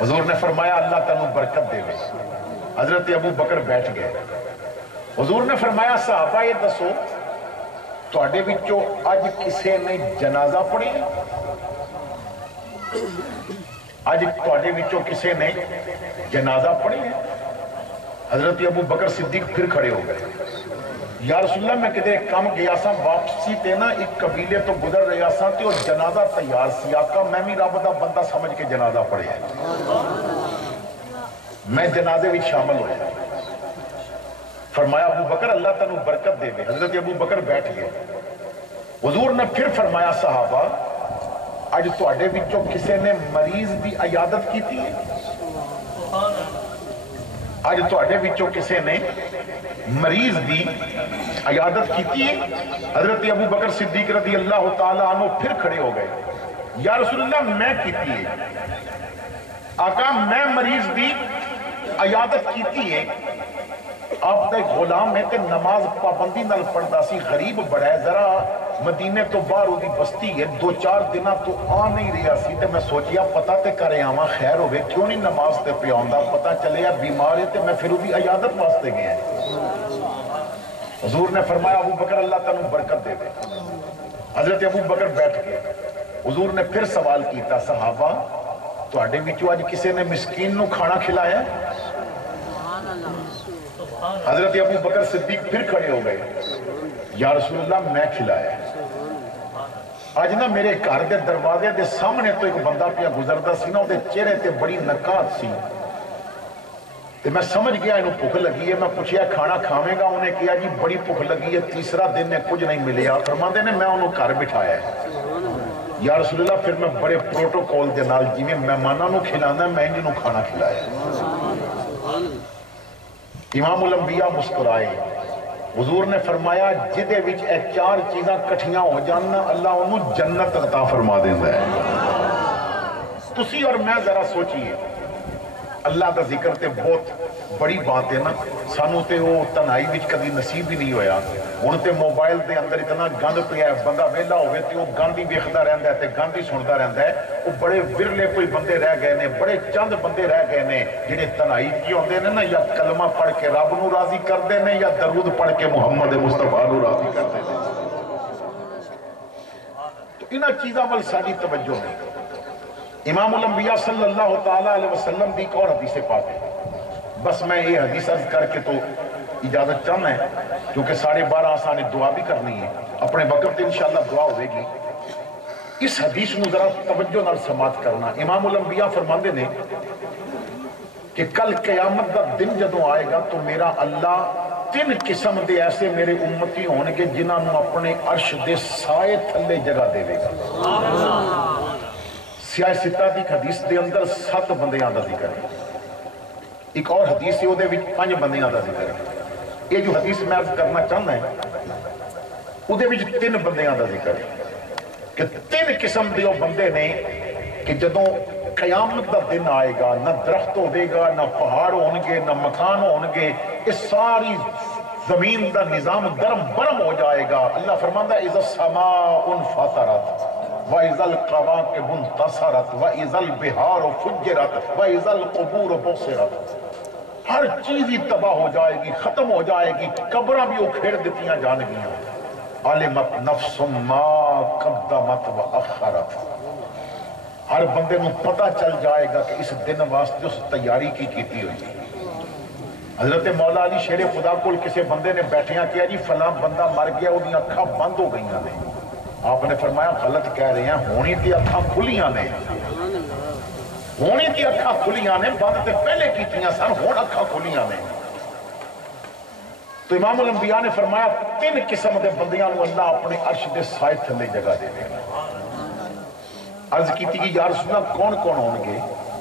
حضور نے فرمایا اللہ تنوں برکت دے گئے حضرت ابو بکر بیٹھ گئے حضور نے فرمایا صحابہ یہ دسو تواڈے وچوں اج کسے نے جنازہ پڑھی اج تواڈے وچوں کسے نے جنازہ پڑھی حضرت ابو بکر صدیق پھر کھڑے ہو گئے یا رسول اللہ میں کدھر کم گیا سا واپسی تے نا ایک قبیلے تو گزر رہا سا تے اور جنازہ تیار سی آقا میں بھی رب دا بندہ سمجھ کے جنازہ پڑھے میں جنازے بھی شامل ہویا فرمایا ابو بکر اللہ تنوں برکت دے دے حضرت ابو بکر بیٹھ گئے حضور نے پھر فرمایا صحابہ اج تواڈے وچوں کسے نے مریض دی عیادت کیتی ہے اج تواڈے وچوں کسے نے مریض دی عیادت کیتی ہے حضرت ابو بکر صدیق رضی اللہ تعالیٰ عنہ پھر کھڑے ہو گئے یا رسول اللہ میں کیتی ہے آقا میں مریض دی عیادت کیتی ہے، آپ دا ایک غلام ہے کہ نماز پابندی نال پڑھدا سی، غریب بڑا ہے، ذرا مدینے تو باہر دی بستی ہے، 2-4 دن تو آ نہیں رہا سی، تے میں سوچیا پتہ تے کرے آواں خیر ہوئے، کیوں نہیں نماز تے پہ آندا، پتہ چلے بیمار ہے تے میں پھر دی عیادت واسطے گیا۔ حضور نے فرمایا ابو بکر اللہ تعالیٰ برکت دے دے۔ حضرت ابو بکر بیٹھ گئے، حضور نے پھر سوال کیتا صحابہ تواڈے وچوں اج کسے نے مسکین نو کھانا کھلایا ہے؟ حضرت ابو بکر صدیق پھر کھڑے ہو گئے، یا رسول اللہ میں کھلایا ہے۔ آج نا میرے گھر دے دروازے دے سامنے تو ایک بندہ پیا گزردا سی نا، دے چہرے تے بڑی نکات سی، تے میں سمجھ گیا انہوں بھوک لگی ہے، میں پوچھیا کھانا کھاویں گا؟ انہیں کہا جی بڑی بھوک لگی ہے، تیسرا دن نے کچھ نہیں ملیا۔ فرماندے نے میں انہوں گھر بٹھایا ہے۔ یا رسول اللہ پھر میں بڑے پروٹوکول دے نال جی میں مہمانوں نو کھلانا میں انہوں کھانا کھلایا ہے۔ امام الانبیاء مسکرائے، حضور نے فرمایا جدے وچ اے 4 چیزاں کٹھیاں ہو جاننا اللہ انہوں جنت عطا فرما دیتا ہے۔ تسی اور میں ذرا سوچئے، اللہ دا ذکر تے بہت بڑی بات ہے نا، سانو تے وہ تنہائی وچ کدی نصیب ہی نہیں ہویا، ہن تے موبائل دے اندر اتنا گند پیا ہے، بندہ ویلا ہوئے تے وہ گند ہی ویکھدا رہندا ہے تے گند ہی سندا رہندا ہے۔ وہ بڑے ورلے کوئی بندے رہ گئے نے، بڑے چند بندے رہ گئے نے جڑے تنہائی کی ہوندے نے نا، یا کلمہ پڑھ کے رب نو راضی کردے نے یا درود پڑھ کے محمد مصطفیٰ نو راضی کردے نے۔ تو انہاں چیزاں ول ساری توجہ نہیں۔ امام الانبیاء صلی اللہ تعالیٰ علیہ وسلم دی ایک اور حدیث پاک ہے، بس میں یہ حدیث عرض کر کے تو اجازت چاہنا ہے کیونکہ 12:30 آسانی دعا بھی کرنی ہے، اپنے وقت انشاءاللہ دعا ہوئے گی۔ اس حدیث نو ذرا توجہ نال سماعت کرنا۔ امام الانبیاء فرماندے نے کہ کل قیامت دا دن جدوں آئے گا تو میرا اللہ 3 قسم دے ایسے میرے امتی ہون گے جنہاں نو اپنے عرش دے سائے تھلے جگہ دے گا۔ سیاہ ستہ دی حدیث دے اندر 7 بندیاں دا ذکر ہے، ایک اور حدیث ہے وہ دے 5 بندیاں دا ذکر ہے۔ یہ جو حدیث میں عرض کرنا چاہنا ہے وہ دے 3 بندیاں دا ذکر ہے کہ 3 قسم دے وہ بندے نے کہ جدوں قیامت دا دن آئے گا نہ درخت ہوئے گا، نہ پہاڑ ہونگے، نہ مکان ہونگے، اس ساری زمین دا نظام درم برم ہو جائے گا۔ اللہ فرماندہ اذا السماء انفطرت وَإِذَا الْقَوَاكِبُ انْتَصَرَتْ وَإِذَا الْبِحَارُ فُجِّرَتْ وَإِذَا الْقُبُورُ بُصِّرَتْ، ہر چیز ہی تباہ ہو جائے گی، ختم ہو جائے گی، قبراں بھی اکھیڑ دیتیاں جان گیاں۔ عَلِمَتْ نَفْسٌ مَا قَدَّمَتْ وَأَخَّرَتْ، ہر بندے نو پتہ چل جائے گا کہ اس دن واسطے اس تیاری کی کیتی ہوئی۔ حضرت مولا علی شیر خدا کول کسے بندے نے بیٹھیاں کیا جی فلاں بندہ مر گیا، وہ دی اکھاں بند ہو گئیاں نے۔ آپ نے فرمایا غلط کہہ رہے ہیں، ہونی تھی اکھاں کھلیاں نے، ہونی تھی اکھاں کھلیاں نے، بند تے پہلے کیتیاں سن، ہون اکھاں کھلیاں نے۔ تو امام الانبیاء نے فرمایا 3 قسم دے بندیاں نو اللہ اپنے عرش دے سائے تھلے جگہ دے دے گا۔ عرض کیتی کہ یا رسول اللہ کون کون ہونگے؟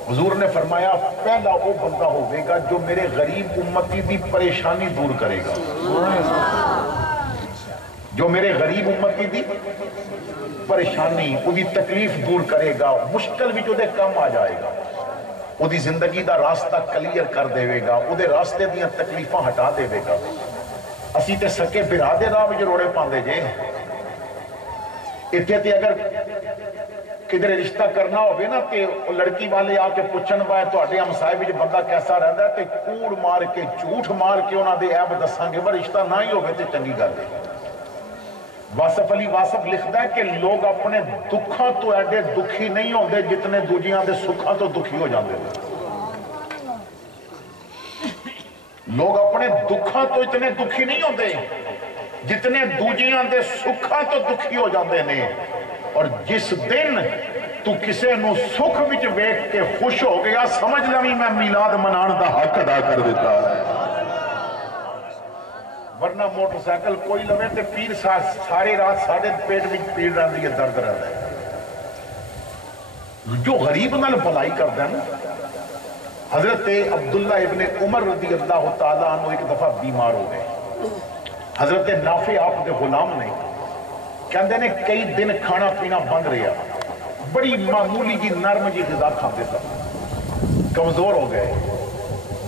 حضور نے فرمایا پہلا وہ بندہ ہوئے گا جو میرے غریب امتی دی پریشانی دور کرے گا، جو میرے غریب امتی دی پریشانی وہ دی تکلیف دور کرے گا، مشکل بھی جو دے کم آ جائے گا، وہ دی زندگی دا راستہ کلیئر کر دے گا، وہ دے راستے دیاں تکلیفاں ہٹا دے گا۔ اسی تے سکے برا دے راہ وچ روڑے پاندے جے، اتنے تے اگر کدھر رشتہ کرنا ہوگے نا تے لڑکی والے آ کے پوچھن بائے تو اٹھے ہمسائے وچ بندہ کیسا رہندا ہے تے کوڑ مار کے جھوٹ مار کے انہاں دے عیب دساں گے، پر رشتہ نہ ہی ہوگے تے چنگی گل ہے۔ واصف علی واصف لکھتا ہے کہ لوگ اپنے دکھاں تو ایڈے دکھی نہیں ہوندے جتنے دوجیاں دے سکھاں تو دکھی ہو جاندے ہیں۔ لوگ اپنے دکھاں تو اتنے دکھی نہیں ہوندے جتنے دوجیاں دے سکھاں تو دکھی ہو جاندے ہیں۔ اور جس دن تو کسے نو سکھ وچ ویکھ کے خوش ہو گیا سمجھ لویں میں میلاد منان دا حق ادا کر دیتا ہے، ورنہ موٹر سائیکل کوئی لوے تے پیر ساری رات ساڑھے پیٹ میں پیڑ رہندی ہے، درد رہتا ہے۔ جو غریب نال بھلائی کرتا ہے نا، حضرت عبداللہ ابن عمر رضی اللہ تعالیٰ عنہ ایک دفعہ بیمار ہو گئے، حضرت نافع آپ دے غلام نے کہندے نے کئی دن کھانا پینا بند رہا، بڑی معمولی جی نرم جی غذا کھاتے تھا، کمزور ہو گئے.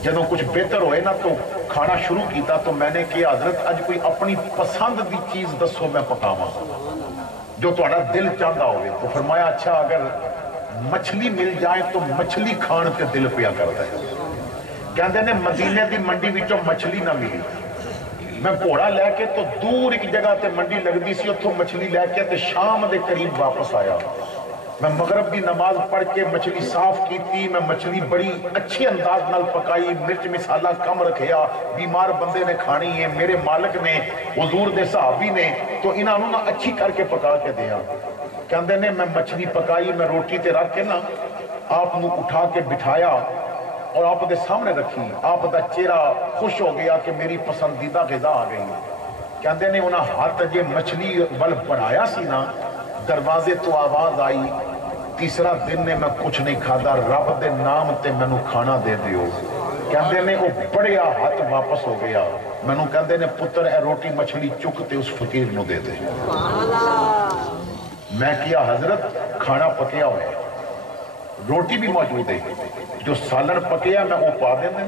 جدوں کچھ بہتر ہوئے نا تو کھانا شروع کیتا تو میں نے کہا حضرت اج کوئی اپنی پسند دی چیز دسو میں پکاواں جو تہاڈا دل چاہتا ہوئے. تو فرمایا اچھا اگر مچھلی مل جائے تو مچھلی کھان تے دل پیا کرتا ہے. کہندے نے مدینے دی منڈی وچوں مچھلی نہ ملی. میں گھوڑا لے کے تو دور ایک جگہ تے منڈی لگدی سی اتھوں مچھلی لے کے تے شام دے قریب واپس آیا. میں مغرب کی نماز پڑھ کے مچھلی صاف کیتی. میں مچھلی بڑی اچھی انداز نال پکائی, مرچ مسالہ کم رکھیا. بیمار بندے نے کھانی ہے, میرے مالک نے حضور دے صحابی نے, تو انہاں نوں اچھی کر کے پکا کے دیا. کہندے نے میں مچھلی پکائی, میں روٹی تے رکھ کے نا آپ نوں اٹھا کے بٹھایا اور آپ دے سامنے رکھی. آپ دا چہرہ خوش ہو گیا کہ میری پسندیدہ غذا آ گئی. کہندے نے انہاں ہاتھ جے مچھلی ول بڑھایا سی نا, دروازے تو آواز آئی, تیسرا دن نے میں کچھ نہیں کھادا, رب دے نام تے مینوں کھانا دے دیو. کہندے نے وہ بڑیا ہاتھ واپس ہو گیا. مینوں کہندے نے پتر اے روٹی مچھلی چک تے اس فقیر نوں دے دے. میں کیا حضرت کھانا پکیا ہوا ہے, روٹی بھی موجود ہے, جو سالن پکیا میں وہ پا دینا,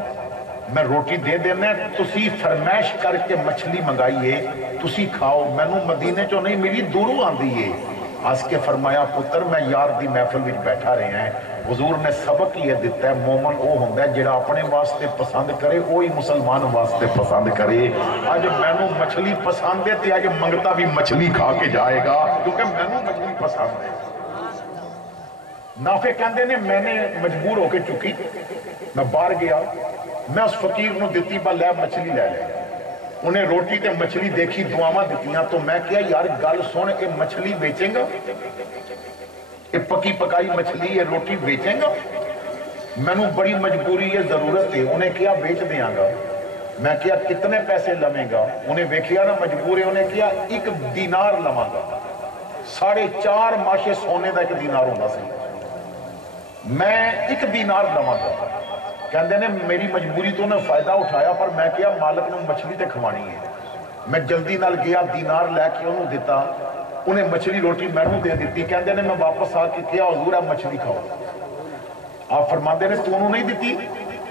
میں روٹی دے دینا, تسی فرمائش کر کے مچھلی منگائیے, تسی کھاؤ. مینوں مدینے چوں نہیں ملی, دوروں آندی ہے. اس کے فرمایا پتر میں یار دی محفل وچ بیٹھا رہے ہیں, حضور نے سبق یہ دیتا ہے مومن وہ ہوندا ہے جڑا اپنے واسطے پسند کرے وہی مسلمان واسطے پسند کرے. اج مینوں مچھلی پسند ہے تے اج منگتا بھی مچھلی کھا کے جائے گا کیونکہ مینوں مچھلی پسند ہے. نافع کہندے نے میں نے مجبور ہو کے چکی, میں باہر گیا, میں اس فقیر نوں دتی با لے مچھلی لے لے. انہیں روٹی تے مچھلی دیکھی, دعاواں دتیاں. تو میں کہا یار گل سن, اے مچھلی بیچیں گا, اے پکی پکائی مچھلی یہ روٹی بیچیں گا؟ مینوں بڑی مجبوری ہے, ضرورت ہے. انہیں کہا بیچ دیاں گا. میں کہا کتنے پیسے لویں گا؟ انہیں ویکھیا نا مجبور ہے, انہیں کہا 1 دینار لواں گا. 4.5 ماشے سونے دا 1 دینار ہونا سی. میں 1 دینار لواں گا. کہندے نے میری مجبوری تو انہیں فائدہ اٹھایا, پر میں کہا مالک نے مچھلی تے کھوانی ہے. میں جلدی نال گیا, دینار لے کے انہوں دیتا, انہیں مچھلی روٹی مینوں دے دیتی. کہندے نے میں واپس آ کے کہا حضور ہے مچھلی کھاؤ. آپ فرماندے نے تو انہوں نہیں دیتی؟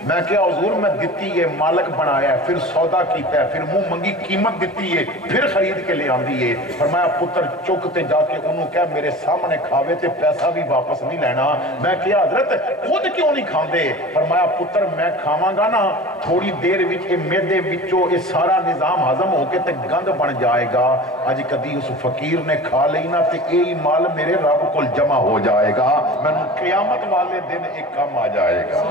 میں کہا حضور میں دیتی ہے, مالک بنایا ہے, پھر سودا کیتا ہے, پھر منہ منگی قیمت دیتی ہے, پھر خرید کے لے آندی ہے. فرمایا پتر چکتے جا کے انہوں کہا میرے سامنے کھاوے تے پیسہ بھی واپس نہیں لینا. میں کہا حضرت خود کیوں نہیں کھاندے؟ فرمایا پتر میں کھاواں گا نا تھوڑی دیر وچ اے میدے وچوں اے سارا نظام ہضم ہو کے تے گند بن جائے گا. اج کدی اس فقیر نے کھا لئی نا تے اے مال میرے رب کول جمع ہو جائے گا, مینوں قیامت والے دن ایک کام آ جائے گا.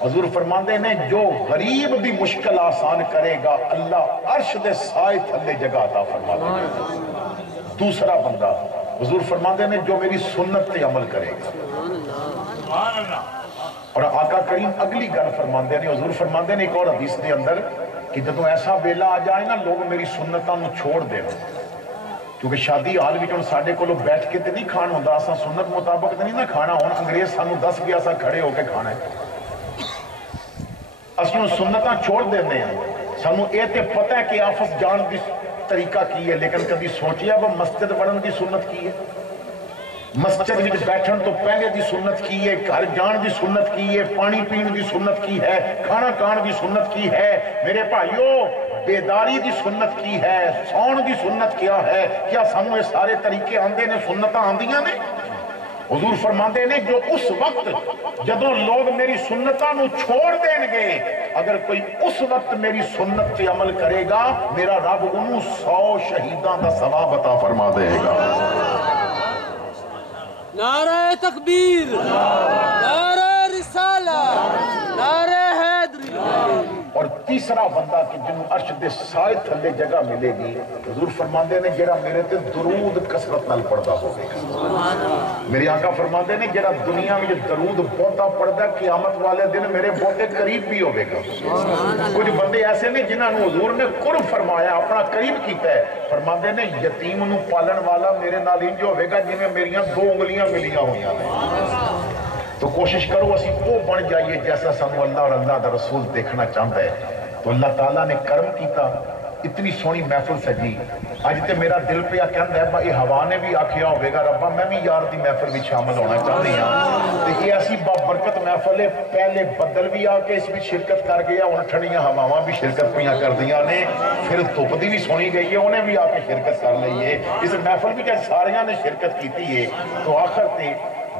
حضور فرماندے نے جو غریب دی مشکل آسان کرے گا اللہ عرش دے سائے تھلے جگہ عطا فرما دے گا. دوسرا بندہ حضور فرماندے نے جو میری سنت تے عمل کرے گا. اور آقا کریم اگلی گل فرماندے نے, حضور فرماندے نے ایک اور حدیث دے اندر کہ جدوں ایسا ویلا آ جائے نا لوگ میری سنتاں نوں چھوڑ دینا, کیونکہ شادی حال وچ ہن ساڈے کولوں بیٹھ کے تے نہیں کھان ہوندا, اساں سنت مطابق تے نہیں نا کھانا. ہن انگریز سانوں دس گیا سا کھڑے ہو کے کھانا ہے, اسوں سنتاں چھوڑ دینے ہیں. سانوں اے تے پتہ ہے کہ آفس جان دی طریقہ کی ہے, لیکن کبھی سوچیا وہ مسجد وڑن دی سنت کی ہے, مسجد وچ بیٹھن تو پہلے دی سنت کی ہے, گھر جان دی سنت کی ہے, پانی پین دی سنت کی ہے, کھانا کھان دی سنت کی ہے. میرے بھائیو بیداری دی سنت کی ہے, سون دی سنت کیا ہے؟ کیا سانوں یہ سارے طریقے آندے نے, سنتاں آندیاں نے؟ حضور فرماندے نے جو اس وقت جدوں لوگ میری سنتاں نو چھوڑ دیں گے, اگر کوئی اس وقت میری سنت پہ عمل کرے گا میرا رب انہوں 100 شہیداں دا ثواب عطا فرما دے گا. نعرہ تکبیر, نعرہ رسالہ, نعرہ حیدری. اور تیسرا بندہ کہ جنہوں عرش دے سائے تھلے جگہ ملے گی, حضور فرماندے نے جڑا میرے تے درود کثرت نال پڑھدا ہوے گا. میری آقا فرماندے نے جڑا دنیا میں درود بہتا پڑھدا قیامت والے دن میرے بہتے قریب بھی ہوے گا. کچھ بندے ایسے نے جنہاں نوں حضور نے قرب فرمایا, اپنا قریب کیتا ہے. فرماندے نے یتیم نوں پالن والا میرے نال انج ہوے گا جویں میریاں 2 انگلیاں ملیاں ہویاں نے. تو کوشش کرو اسی وہ بن جائیے جیسا سانو اللہ اور اللہ دا رسول دیکھنا چاہتا ہے. تو اللہ تعالیٰ نے کرم کیتا, اتنی سونی محفل سجی, اج تے میرا دل پہ کہندا ہے یہ ہوا نے بھی آکھیا ہوے گا ربا میں بھی یار دی محفل وچ شامل ہونا چاہتی ہاں تے یہ ایسی بابرکت محفل ہے پہلے بدل بھی آ کے اس وچ شرکت کر گیا ہن ٹھنڈیاں ہواواں بھی شرکت پیاں کردیاں نے پھر دھوپ دی بھی سونی گئی ہے انہیں بھی آ کے شرکت کر لئی ہے اس محفل وچ ساریاں نے شرکت کیتی ہے تو آخر تے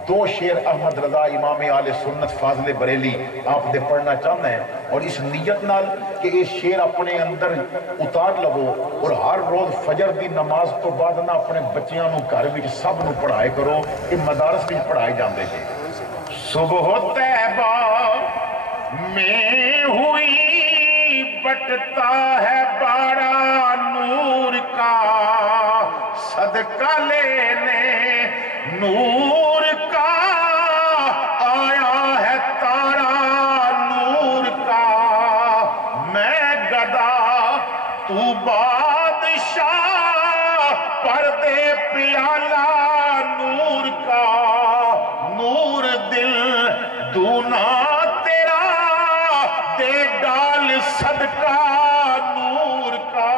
دو شعر احمد رضا امام آل سنت فاضل بریلی آپ دے پڑھنا چاہنا ہے اور اس نیت نال کہ یہ شعر اپنے اندر اتار لگو اور ہر روز فجر دی نماز تو بعد نہ اپنے بچیاں نو گھر وچ سب نو پڑھائے کرو کہ مدارس وچ پڑھائے جاندے ہیں صبح طیبہ میں ہوئی بٹتا ہے بارہ نور کا صدقہ لینے نور کا آیا ہے تارا نور کا میں گدا تو بادشاہ پردے پیالہ نور کا نور دل دونا تیرا دے ڈال صدقہ نور کا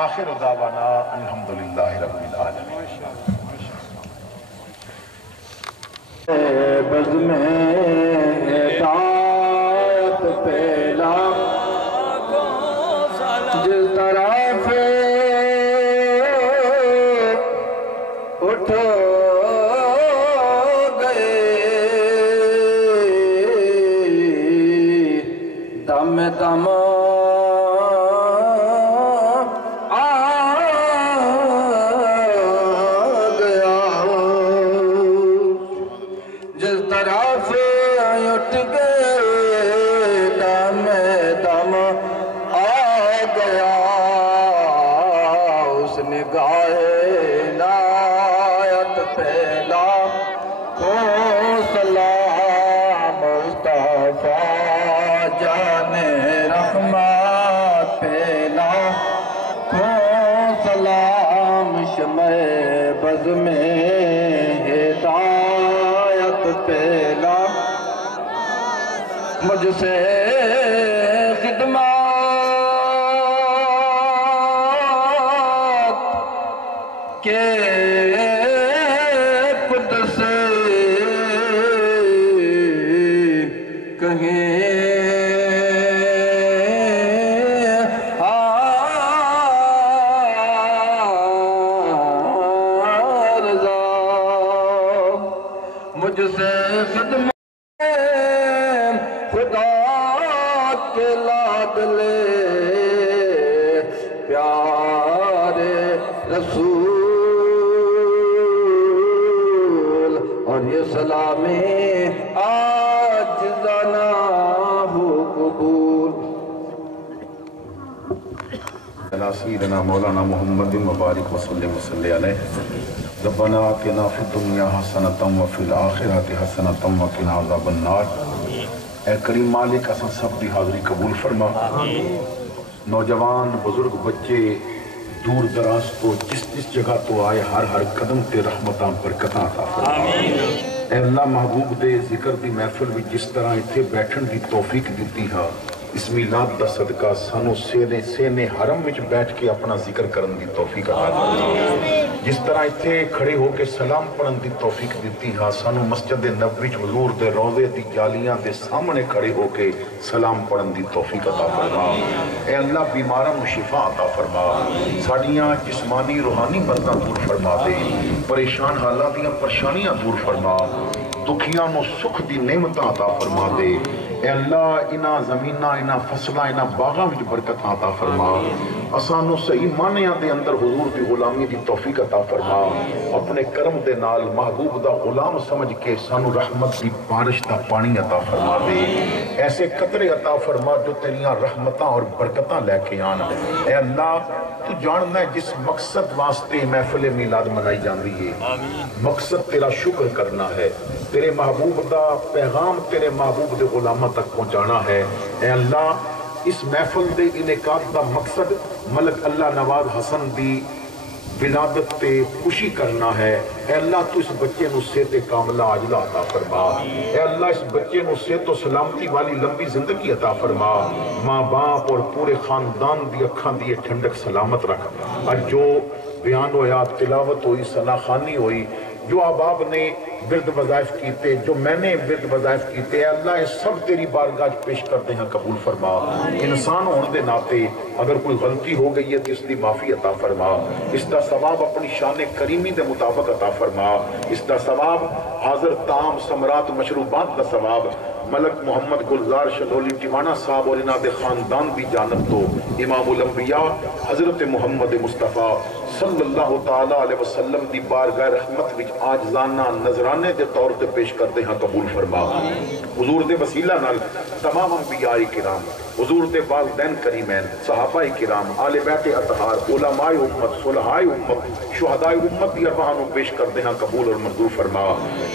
آخر دعوانا الحمدللہ رب العالمین بز میں ہدایت پہلا جس طرف اٹھ گئے دم دم مجھ سے خدمات کے قدس کہیں رضا مجھ سے خدمات سیدنا مولانا محمد مبارک وسلم علیہ ربنا آتنا فی الدنیا حسنۃ وفی الآخرۃ حسنۃ وقنا عذاب النار اے کریم مالک اساں سب دی حاضری قبول فرما نوجوان بزرگ بچے دور دراز تو جس جگہ تو آئے ہر قدم تے رحمتاں برکتاں عطا فرما اے اللہ محبوب دے ذکر دی محفل وچ جس طرح ایتھے بیٹھن دی توفیق دتی ہا اس میلاد دا صدقہ سانو سینے حرم وچ بیٹھ کے اپنا ذکر کرن دی توفیق عطا فرما جس طرح ایتھے کھڑے ہو کے سلام پڑھن دی توفیق دیتی ہاں سانو مسجد نبوی وچ حضور دے روضے دی جالیاں دے سامنے کھڑے ہو کے سلام پڑھن دی توفیق عطا فرما اے اللہ بیماراں نو شفا عطا فرما ساڈیاں جسمانی روحانی مرضاں دور فرما دے پریشان حالات دیاں پریشانیاں دور فرما دکھیاں نو سکھ دی نعمتاں عطا فرما دے اے اللہ انہاں زمیناں انہاں فصلاں انہاں باغاں وچ برکت عطا فرما اسانو صحیح معنیاں دے اندر حضور دی غلامی دی توفیق عطا فرما اپنے کرم دے نال محبوب دا غلام سمجھ کے سانو رحمت دی بارش دا پانی عطا فرما دے ایسے قطرے عطا فرما جو تیریاں رحمتاں اور برکتاں لے کے آن اے اللہ تو جاننا ہے جس مقصد واسطے محفل میلاد منائی جاندی ہے مقصد تیرا شکر کرنا ہے تیرے محبوب دا پیغام تیرے محبوب دے غلامہ تک پہنچانا ہے اے اللہ اس محفل دے انعقاد دا مقصد ملک اللہ نواز حسن دی ولادت تے خوشی کرنا ہے، اے اللہ تو اس بچے نو صحت کاملہ عاجلہ عطا فرما، اے اللہ اس بچے نو صحت و سلامتی والی لمبی زندگی عطا فرما، ماں باپ اور پورے خاندان دی اکھاں دی ٹھنڈک سلامت رکھ۔ اور جو بیان ہویا، تلاوت ہوئی، ثنا خوانی ہوئی، جو احباب نے ورد وظائف کیتے، جو میں نے ورد وظائف کیتے، اے اللہ یہ سب تیری بارگاہ پیش کرتے ہیں، قبول فرما۔ انسان ہونے دے ناتے اگر کوئی غلطی ہو گئی ہے تو اس دی معافی عطا فرما، اس دا ثواب اپنی شان کریمی دے مطابق عطا فرما، اس دا ثواب حاضر طعام ثمرات مشروبات دا ثواب ملک محمد گلزار شلولی ٹیوانا صاحب اور انہاں دے خاندان دی جانب تو امام الانبیاء حضرت محمد مصطفیٰ صلی اللہ تعالیٰ علیہ وسلم دی بارگاہ رحمت وچ آجزانہ نظرانے دے طور تے پیش کرتے ہیں، قبول فرما۔ حضور دے وسیلہ نال تمام انبیاء کرام، حضور دے والدین کریمین، صحابہ کرام، آل بیت اطہار، علماء امت، صلحاء امت، شہداء امت دی ارواح نو پیش کرتے ہیں، قبول اور منظور فرما۔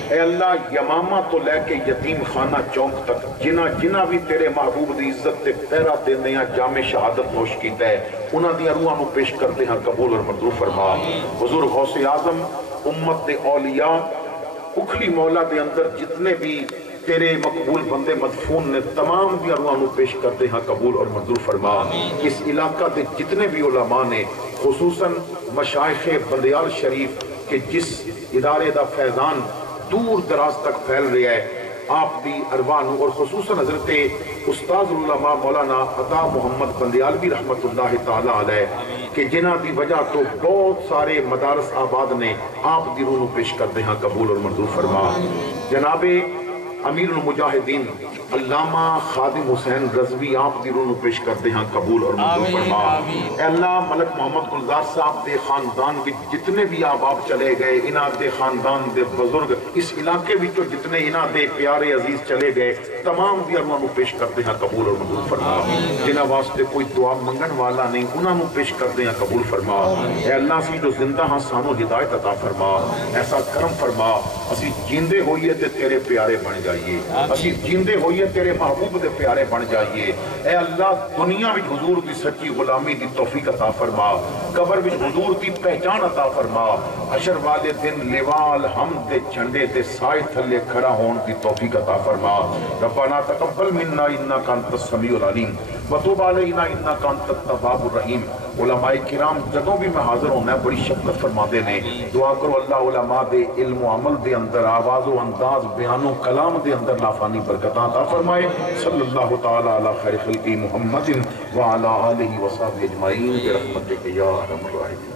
اے اللہ یمامہ تو لے کے یتیم خانہ چوک تک جنہ بھی تیرے محبوب دی عزت تے پہرا دینے ہیں جامع شہادت نوش کیتا ہے، انہاں دی ارواح نو پیش کرتے ہیں، قبول اور منظور فرما۔ حضور غوث اعظم امت دے اولیاء اکھلی مولا دے اندر جتنے بھی تیرے مقبول بندے مدفون نے تمام دی ارواح نو پیش کرتے ہیں، قبول اور منظور فرما۔ اس علاقہ دے جتنے بھی علماء نے خصوصاً مشائخ بندیال شریف کہ جس ادارے دا فیضان دور دراز تک پھیل رہا ہے، آپ دی ارواح نو اور خصوصاً حضرت استاد العلماء مولانا عطا محمد بندیالوی رحمت اللہ تعالی علیہ کہ جنہ دی وجہ تو بہت سارے مدارس آباد نے آپ دی روح نو پیش کرتے ہیں، قبول اور منظور فرما۔ جناب امیر المجاہدین علامہ خادم حسین رضوی آپ دی روح نو پیش کرتے ہیں، قبول اور منظور فرما۔ اے اللہ ملک محمد گلزار صاحب دے خاندان بھی جتنے بھی احباب چلے گئے، انہاں دے خاندان دے بزرگ اس علاقے بھی جتنے انہاں دے پیارے عزیز چلے گئے، تمام دی ارواح نو پیش کرتے ہیں، قبول اور منظور فرما۔ جنہاں واسطے کوئی دعا منگن والا نہیں، انہاں نو پیش کرتے ہیں، قبول فرما۔ اے اللہ سی جو زندہ ہاں سانو ہدایت عطا فرما، ایسا کرم فرما اسی جیندے ہوئیے تے تیرے پیارے بن جائیے، اسی جیندے ہوئیے تیرے محبوب دے پیارے بن جائیے۔ اے اللہ دنیا وچ حضور دی سچی غلامی دی توفیق عطا فرما، قبر وچ حضور دی پہچان عطا فرما، حشر والے دن لیوال حمد دے جھنڈے دے سائے تھلے کھڑا ہون دی توفیق عطا فرما۔ ربنا تقبل منا انک انت السمیع العلیم وتب علینا انک انت التواب الرحیم۔ علماء کرام جدوں بھی میں حاضر ہوں میں بڑی شفقت فرما دے نے، دعا کرو اللہ علماء دے علم و عمل دے اندر، آواز و انداز، بیان و کلام دے اندر لافانی برکتاں عطا فرمائے۔ صلی اللہ تعالی علی خیر خلقہ محمد وعلی آلہ وصحبہ اجمعین برحمتک یا ارحم الراحمین۔